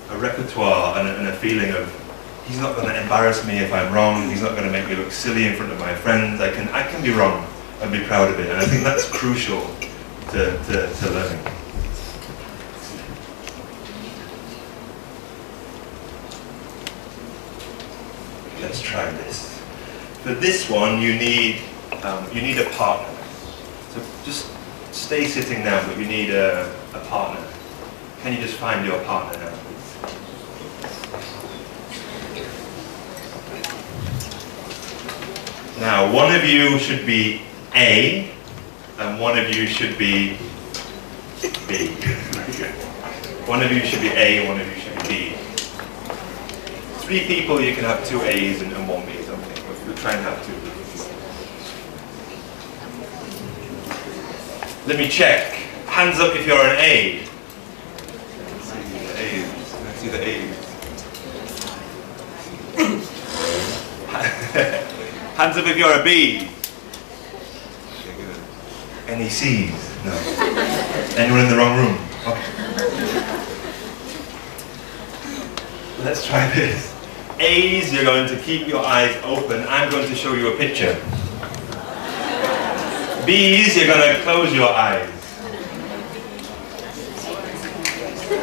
a repertoire and a feeling of, he's not going to embarrass me if I'm wrong, he's not going to make me look silly in front of my friends, I can be wrong and be proud of it. And I think that's crucial to learning. Let's try this. For this one, you need a partner. So just stay sitting down, but you need a partner. Can you just find your partner now, please? Now, one of you should be A, and one of you should be B. One of you should be A, one of you should be B. 3 people, you can have 2 A's and 1 B. Okay, we'll try and have 2. Let me check. Hands up if you're an A. Let's see the A's. Hands up if you're a B. Okay, good. Any C's? No. Anyone in the wrong room? Okay. Let's try this. A's, you're going to keep your eyes open. I'm going to show you a picture. B's, you're going to close your eyes.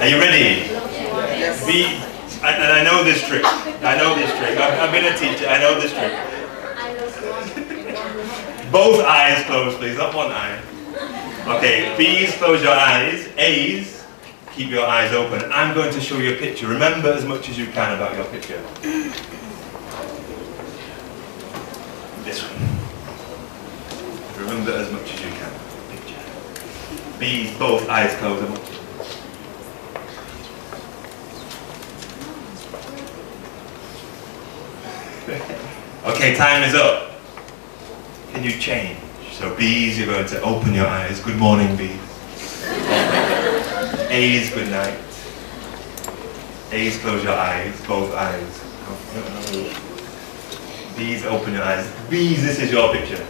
Are you ready? Yes. B, and I know this trick. I know this trick. I've been a teacher. I know this trick. Both eyes closed, please, not one eye. Okay, B's, close your eyes. A's, keep your eyes open. I'm going to show you a picture. Remember as much as you can about your picture. This one. Remember as much as you can. Picture. B's, both eyes closed. Okay, time is up. Can you change? So B's, you're going to open your eyes. Good morning, B's. A's, good night. A's, close your eyes, both eyes. B's, open your eyes. B's, this is your picture.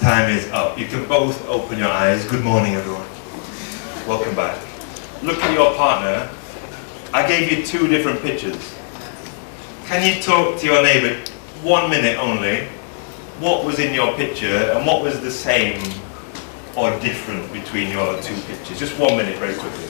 Time is up. You can both open your eyes. Good morning, everyone. Welcome back. Look at your partner. I gave you 2 different pictures. Can you talk to your neighbour 1 minute only? What was in your picture and what was the same or different between your 2 pictures? Just 1 minute, very quickly.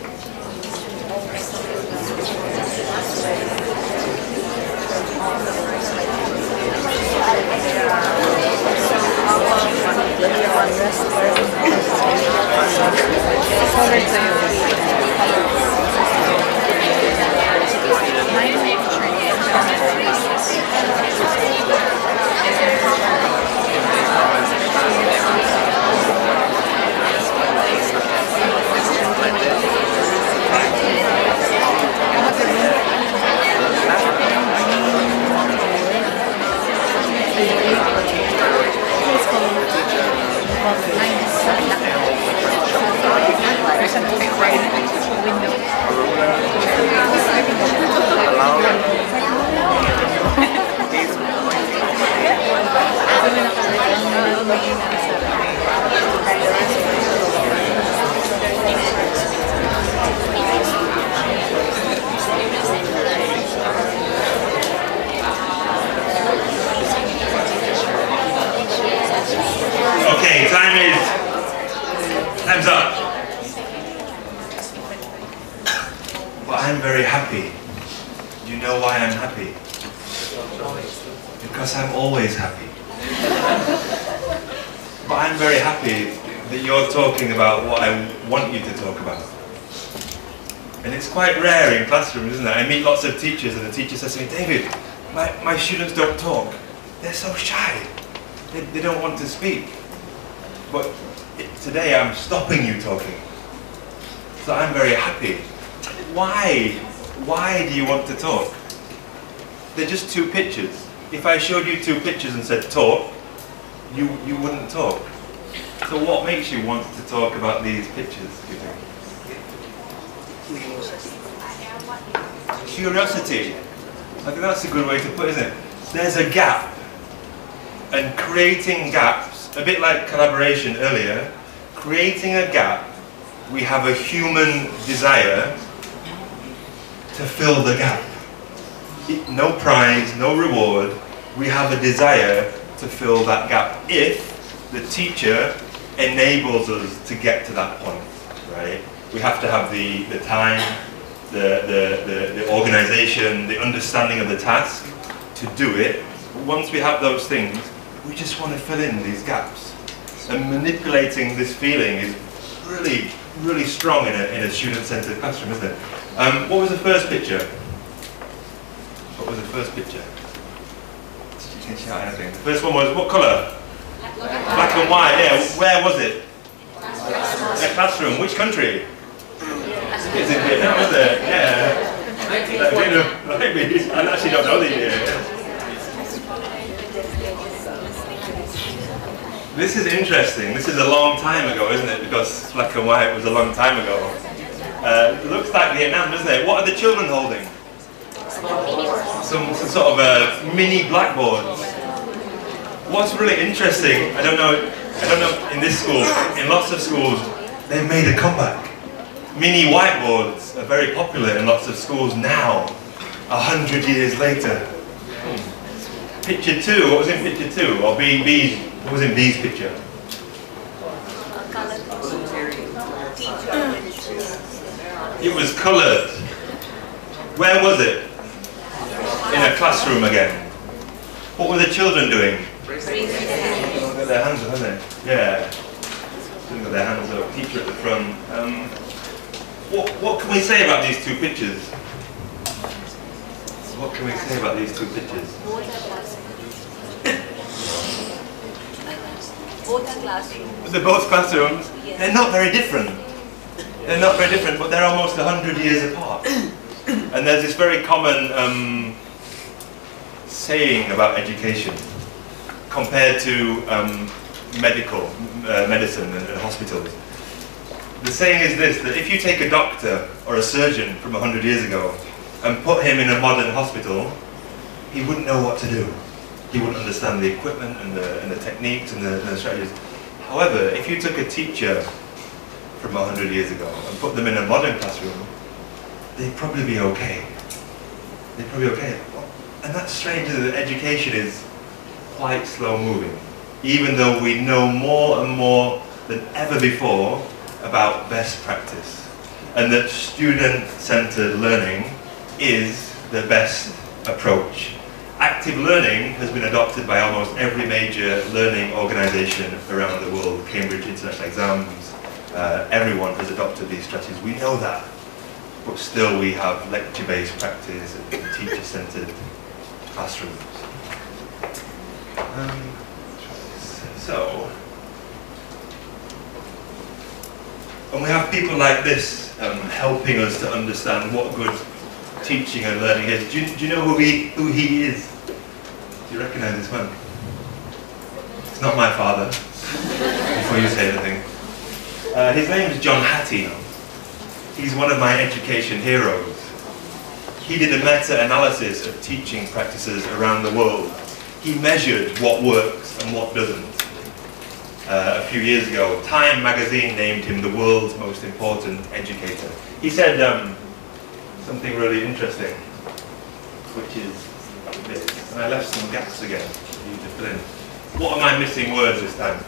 Okay, time's up. But I'm very happy. Do you know why I'm happy? Because I'm always happy. But I'm very happy that you're talking about what I want you to talk about. And it's quite rare in classrooms, isn't it? I meet lots of teachers and the teacher says to me, David, my students don't talk. They're so shy. They don't want to speak. But today I'm stopping you talking. So I'm very happy. Why? Why do you want to talk? They're just two pictures. If I showed you two pictures and said talk, you wouldn't talk. So what makes you want to talk about these pictures, do you think? Curiosity. I think that's a good way to put it, isn't it? There's a gap. And creating gaps, a bit like collaboration earlier, creating a gap, we have a human desire to fill the gap. No prize, no reward, we have a desire to fill that gap if the teacher enables us to get to that point, right? We have to have the time, the organization, the understanding of the task to do it. Once we have those things, we just want to fill in these gaps. And manipulating this feeling is really, really strong in a student-centered classroom, isn't it? What was the first picture? What was the first picture? You can shout anything. The first one was, what colour? Black and white, yeah. Where was it? In a classroom. Which country? It's in Vietnam, isn't it? Yeah. Maybe. I actually don't know the year. This is interesting. This is a long time ago, isn't it? Because black and white was a long time ago. It looks like Vietnam, doesn't it? What are the children holding? Some sort of mini blackboards. What's really interesting, I don't know in this school, in lots of schools, they've made a comeback. Mini whiteboards are very popular in lots of schools now, 100 years later. Picture 2, what was in picture 2? Or B's, what was in B's picture? It was coloured. Where was it? In a classroom again. What were the children doing? Got their hands up, haven't they? Yeah. They've got their hands up. Teacher at the front. What can we say about these two pictures? What can we say about these two pictures? Both classrooms. They're both classrooms. They're not very different. They're not very different, but they're almost 100 years apart. And there's this very common saying about education compared to medicine and hospitals. The saying is this, that if you take a doctor or a surgeon from 100 years ago and put him in a modern hospital, he wouldn't know what to do. He wouldn't understand the equipment and the techniques and the strategies. However, if you took a teacher from 100 years ago and put them in a modern classroom, they'd probably be okay. They'd probably be okay. And that's strange that education is quite slow moving, even though we know more and more than ever before about best practice, and that student-centered learning is the best approach. Active learning has been adopted by almost every major learning organization around the world. Cambridge International Exams, everyone has adopted these strategies. We know that, but still we have lecture-based practice and teacher-centered classrooms. And we have people like this helping us to understand what good teaching and learning is. Do you know who he is? Do you recognize this man? It's not my father, before you say anything. His name is John Hattie. He's one of my education heroes. He did a meta-analysis of teaching practices around the world. He measured what works and what doesn't. A few years ago, Time magazine named him the world's most important educator. He said something really interesting, which is this. And I left some gaps again for you to fill in. What are my missing words this time?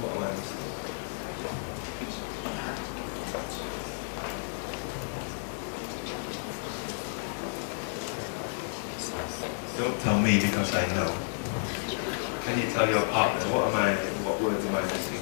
What am I missing? Don't tell me because I know. Can you tell your partner what words am I missing?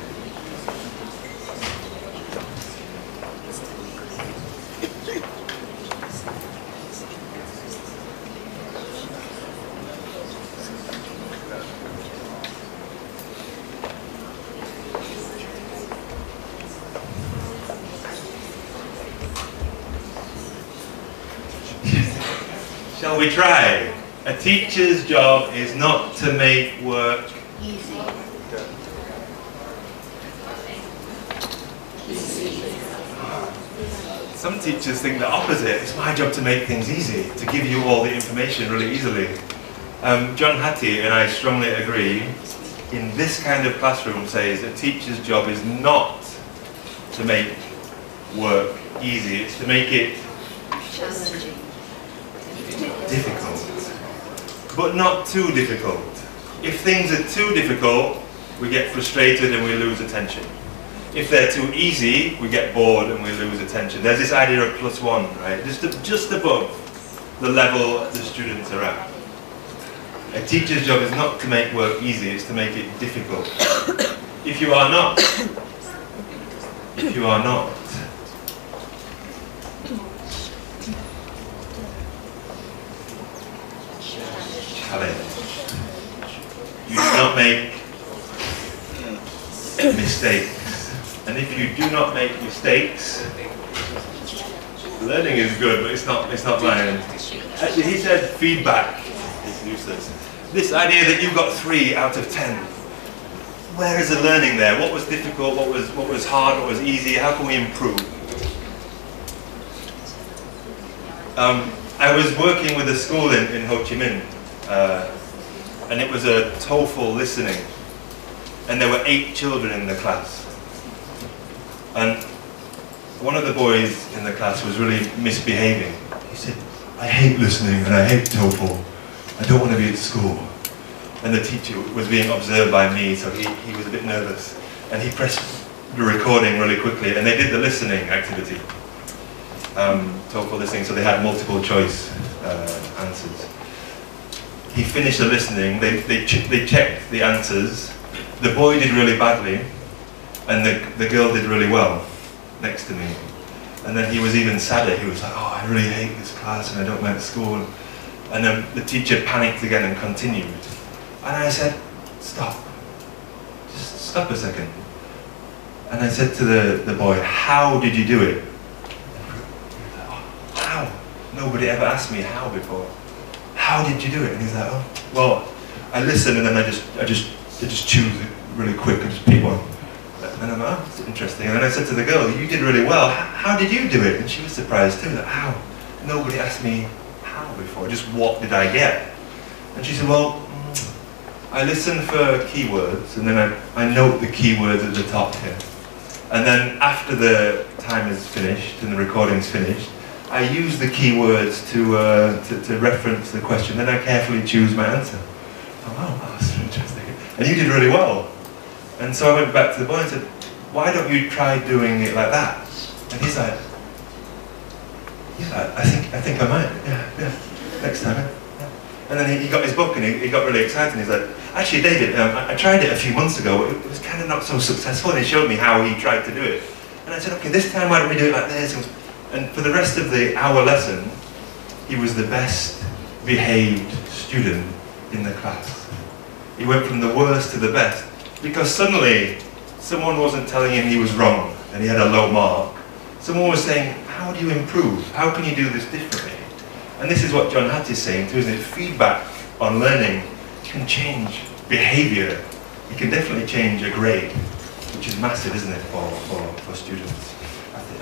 Shall we try? A teacher's job is not to make work Easy. Some teachers think the opposite. It's my job to make things easy, to give you all the information really easily. John Hattie and I strongly agree, in this kind of classroom says a teacher's job is not to make work easy, it's to make it Challenging. difficult, but not too difficult. If things are too difficult, we get frustrated and we lose attention. If they're too easy, we get bored and we lose attention. There's this idea of +1, right? Just above the level the students are at. A teacher's job is not to make work easy, it's to make it difficult. If you are not challenged, you do not make mistakes. And if you do not make mistakes, learning is good, but it's not mine. Actually, he said feedback is useless. This idea that you got 3 out of 10. Where is the learning there? What was difficult? What was hard? What was easy? How can we improve? I was working with a school in Ho Chi Minh, and it was a TOEFL listening, and there were 8 children in the class. And one of the boys in the class was really misbehaving. He said, "I hate listening and I hate TOEFL. I don't want to be at school." And the teacher was being observed by me, so he was a bit nervous. And he pressed the recording really quickly, and they did the listening activity. TOEFL listening, so they had multiple choice answers. He finished the listening, they checked the answers. The boy did really badly, and the girl did really well next to me. And then he was even sadder. He was like, "Oh, I really hate this class and I don't like school." And then the teacher panicked again and continued. And I said, "Stop. Just stop a second." And I said to the boy, "How did you do it?" "Oh, how? Nobody ever asked me how before. How did you do it?" And he's like, "Oh, well, I listened and then I just choose it really quick and just pick one." And I'm like, "Oh, that's interesting." And then I said to the girl, "You did really well. How did you do it?" And she was surprised too. Like, "How? Nobody asked me how before. Just what did I get?" And she said, "Well, I listen for keywords, and then I note the keywords at the top here. And then after the time is finished and the recording's finished, I use the keywords to reference the question. Then I carefully choose my answer." Oh, wow, that's interesting. "And you did really well." And so I went back to the boy and said, "Why don't you try doing it like that?" And he's like, "Yeah, I think I might. Yeah, next time." Yeah. And then he got his book and he got really excited. And he's like, "Actually, David, I tried it a few months ago. It was kind of not so successful." And he showed me how he tried to do it. And I said, "Okay, this time why don't we do it like this?" And for the rest of the hour lesson, he was the best behaved student in the class. He went from the worst to the best. Because suddenly, someone wasn't telling him he was wrong and he had a low mark. Someone was saying, "How do you improve? How can you do this differently?" And this is what John Hattie is saying too, isn't it? Feedback on learning can change behavior. It can definitely change a grade, which is massive, isn't it, for students?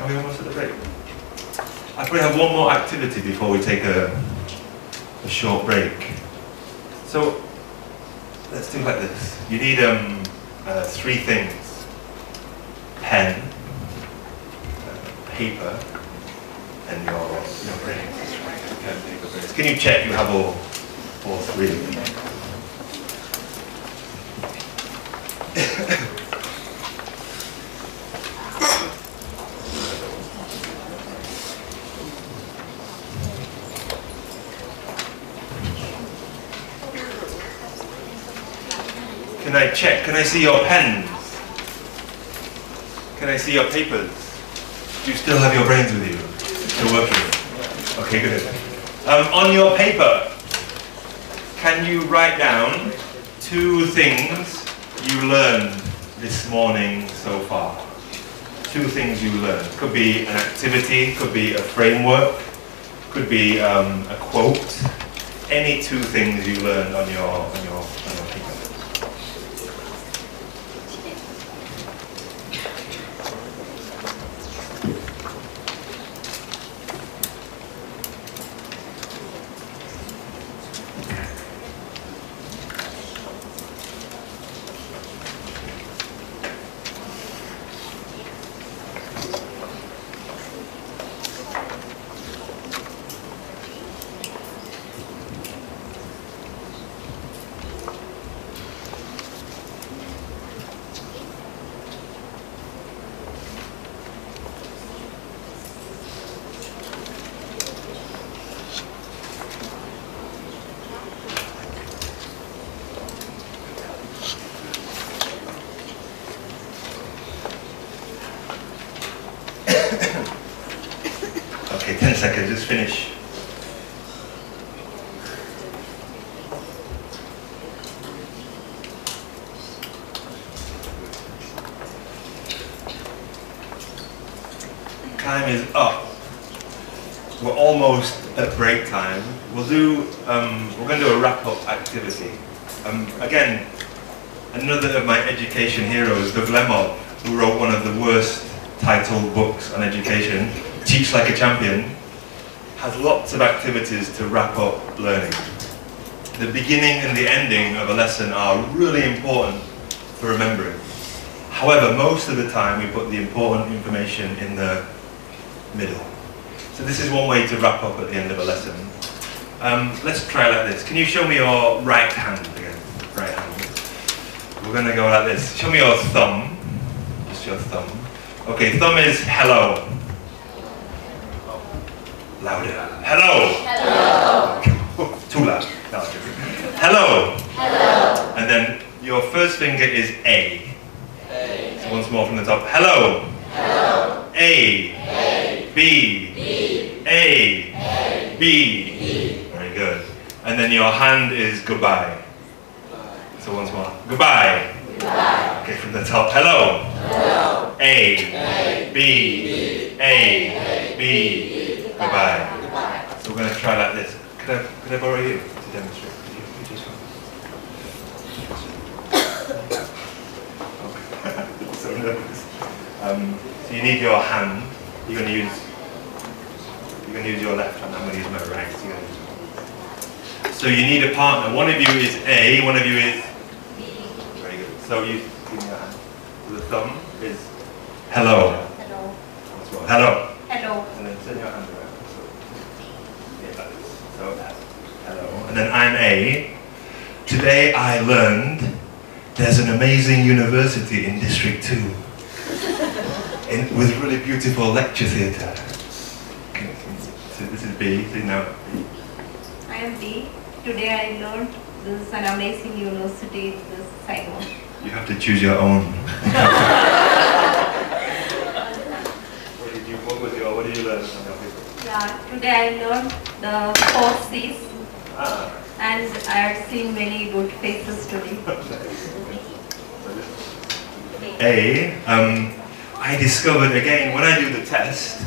Are we almost at the break? I probably have one more activity before we take a short break. So let's do it like this. You need 3 things: pen, paper, and your brain. Can you check you have all 3? Can I check? Can I see your pens? Can I see your papers? Do you still have your brains with you? Still working? Okay, good. On your paper, can you write down 2 things you learned this morning so far? 2 things you learned. Could be an activity, could be a framework, could be a quote. Any 2 things you learned on your paper. Okay, 10 seconds, just finish. Time is up. We're almost at break time. We're going to do a wrap-up activity. Again, another of my education heroes, Doug Lemov, who wrote one of the worst titled books on education, Teach Like a Champion, has lots of activities to wrap up learning. The beginning and the ending of a lesson are really important for remembering. However, most of the time we put the important information in the middle. So this is one way to wrap up at the end of a lesson. Let's try like this. Can you show me your right hand again? Right hand. We're going to go like this. Show me your thumb. Just your thumb. Okay, thumb is hello. Louder. Hello. Hello. Too loud. No, hello. Hello. And then your first finger is A. A. So once more from the top. Hello. Hello. A. A. B. B. A. A. B. B. Very good. And then your hand is goodbye. So once more. Goodbye. Goodbye. Okay, from the top. Hello. Hello. A. A. B. B. A. B. Goodbye. Goodbye. So we're going to try like this. Could I borrow you to demonstrate? Could you just okay. So nervous. So you need your hand. You're going to use your left hand. I'm going to use my right. So you need a partner. One of you is A. One of you is B. Very good. So you give me your hand. So the thumb is hello. Hello. Hello. Hello. And then turn your hand around. So, hello. And then I'm A. Today I learned there's an amazing university in District 2 with really beautiful lecture theatre. So this is B. So now I am B. Today I learned this is an amazing university, this is Saigon. You have to choose your own. What did you learn from your paper? Yeah, today I learned the 4 C's and I have seen many good faces today. A, I discovered again when I do the test,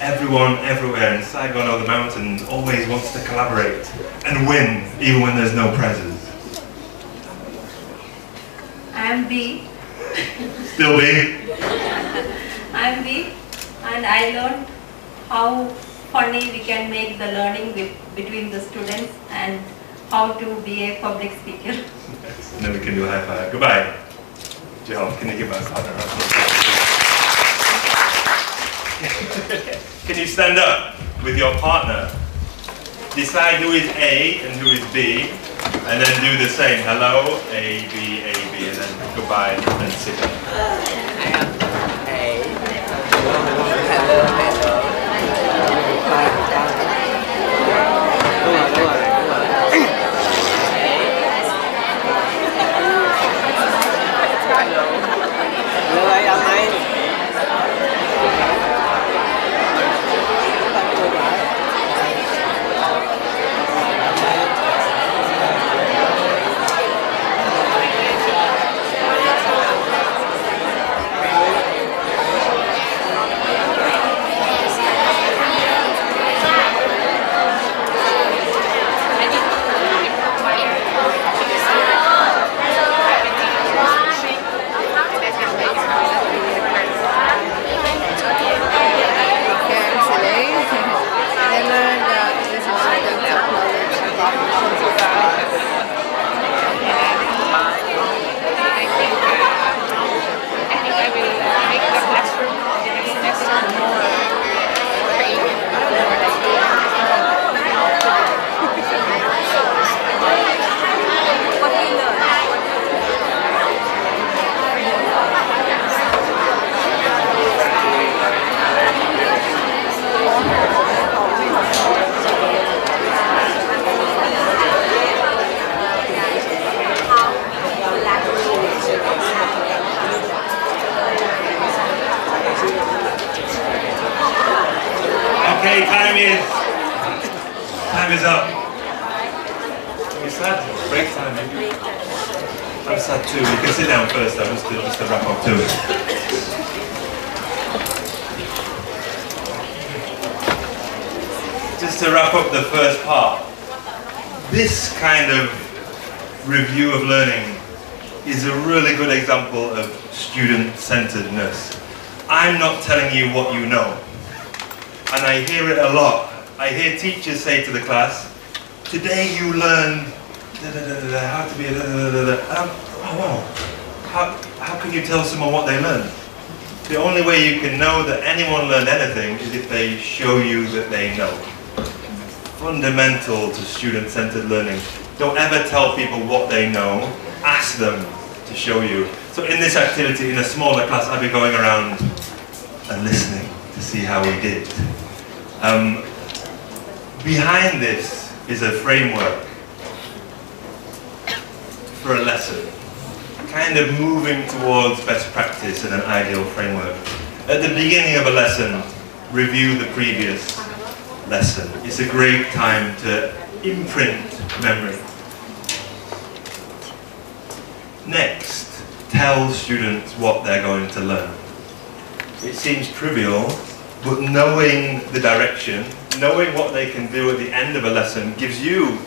Everyone, everywhere in Saigon or the mountains always wants to collaborate and win, even when there's no prizes. I'm B. Still B? I'm B, and I learned how funny we can make the learning between the students and how to be a public speaker. And then we can do a high five. Goodbye. Jill, can you give us a partner? Can you stand up with your partner? Decide who is A and who is B, and then do the same. Hello, A, B, and then goodbye, and sit down. I am A. Hello, hello. Đúng rồi. Hello. Hello, em anh. Okay, time is up. You're sad? Break time, maybe? I'm sad too. You can sit down first though, just to wrap up too. Just to wrap up the first part. This kind of review of learning is a really good example of student-centeredness. I'm not telling you what you know. And I hear it a lot. I hear teachers say to the class, today you learned how to be oh wow. How can you tell someone what they learned? The only way you can know that anyone learned anything is if they show you that they know. Fundamental to student-centered learning. Don't ever tell people what they know. Ask them to show you. So in this activity, in a smaller class, I'd be going around and listening to see how we did. Behind this is a framework for a lesson, kind of moving towards best practice and an ideal framework. At the beginning of a lesson, review the previous lesson. It's a great time to imprint memory. Next, tell students what they're going to learn. It seems trivial, but knowing the direction, knowing what they can do at the end of a lesson gives you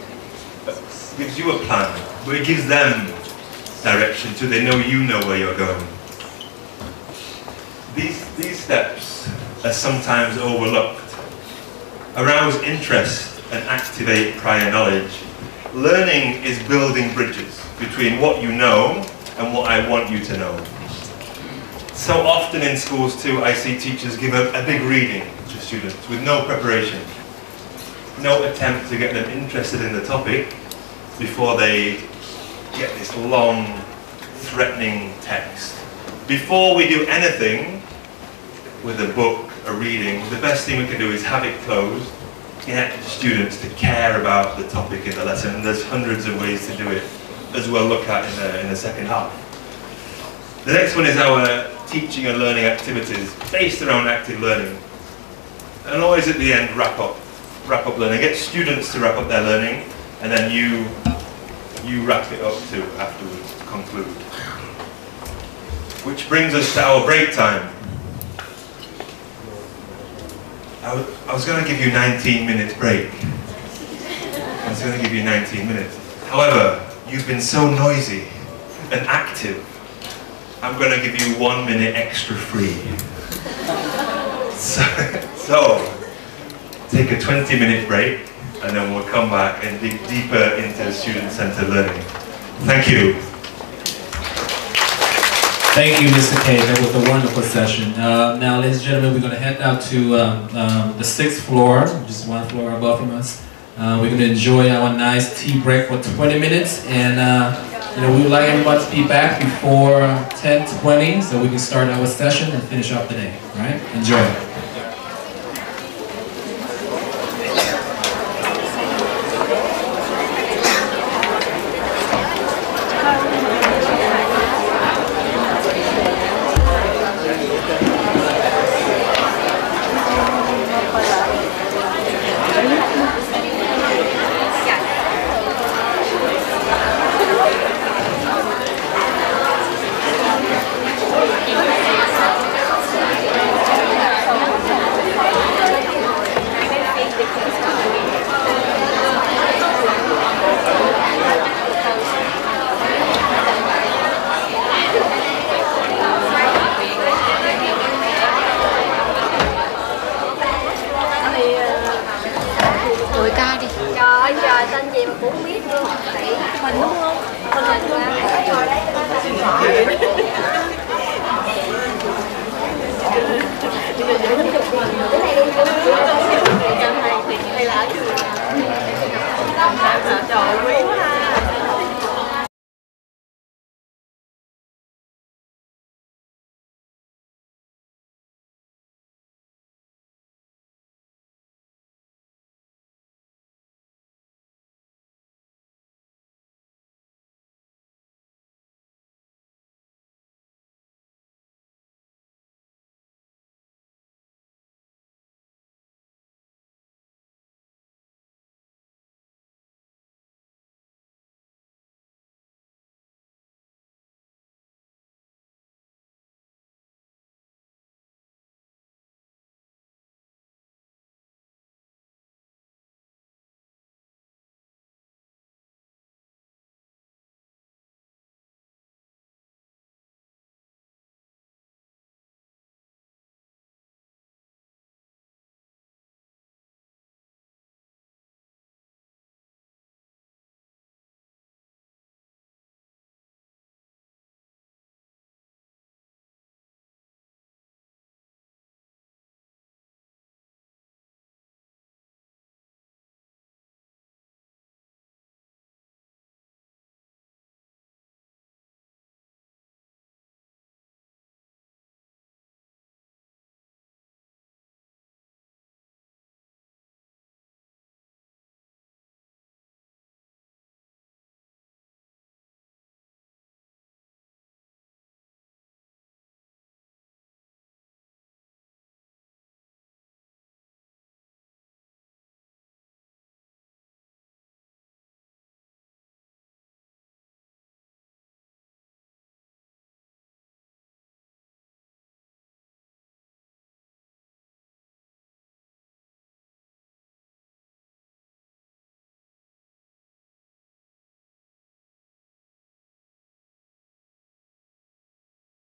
a plan, but it gives them direction so they know you know where you're going. These steps are sometimes overlooked. Arouse interest and activate prior knowledge. Learning is building bridges between what you know and what I want you to know. So often in schools too, I see teachers give a big reading to students with no preparation. No attempt to get them interested in the topic before they get this long, threatening text. Before we do anything with a book, a reading, the best thing we can do is have it closed, get students to care about the topic in the lesson, and there's hundreds of ways to do it, as we'll look at in the second half. The next one is our teaching and learning activities based around active learning. And always at the end, wrap up learning. Get students to wrap up their learning, and then you wrap it up too afterwards, to conclude. Which brings us to our break time. I was going to give you 19 minutes break. I was going to give you 19 minutes. However, you've been so noisy and active. I'm going to give you 1 minute extra free. So take a 20-minute break, and then we'll come back and dig deeper into student-centered learning. Thank you. Thank you, Mr. K. That was a wonderful session. Now, ladies and gentlemen, we're going to head out to the 6th floor, just one floor above from us. We're going to enjoy our nice tea break for 20 minutes, and we would like everybody to be back before 10:20 so we can start our session and finish up the day. All right? Enjoy. Đổi ca đi. Trời ơi trời, tên gì mà cũng biết luôn. Mình đúng không? Tên là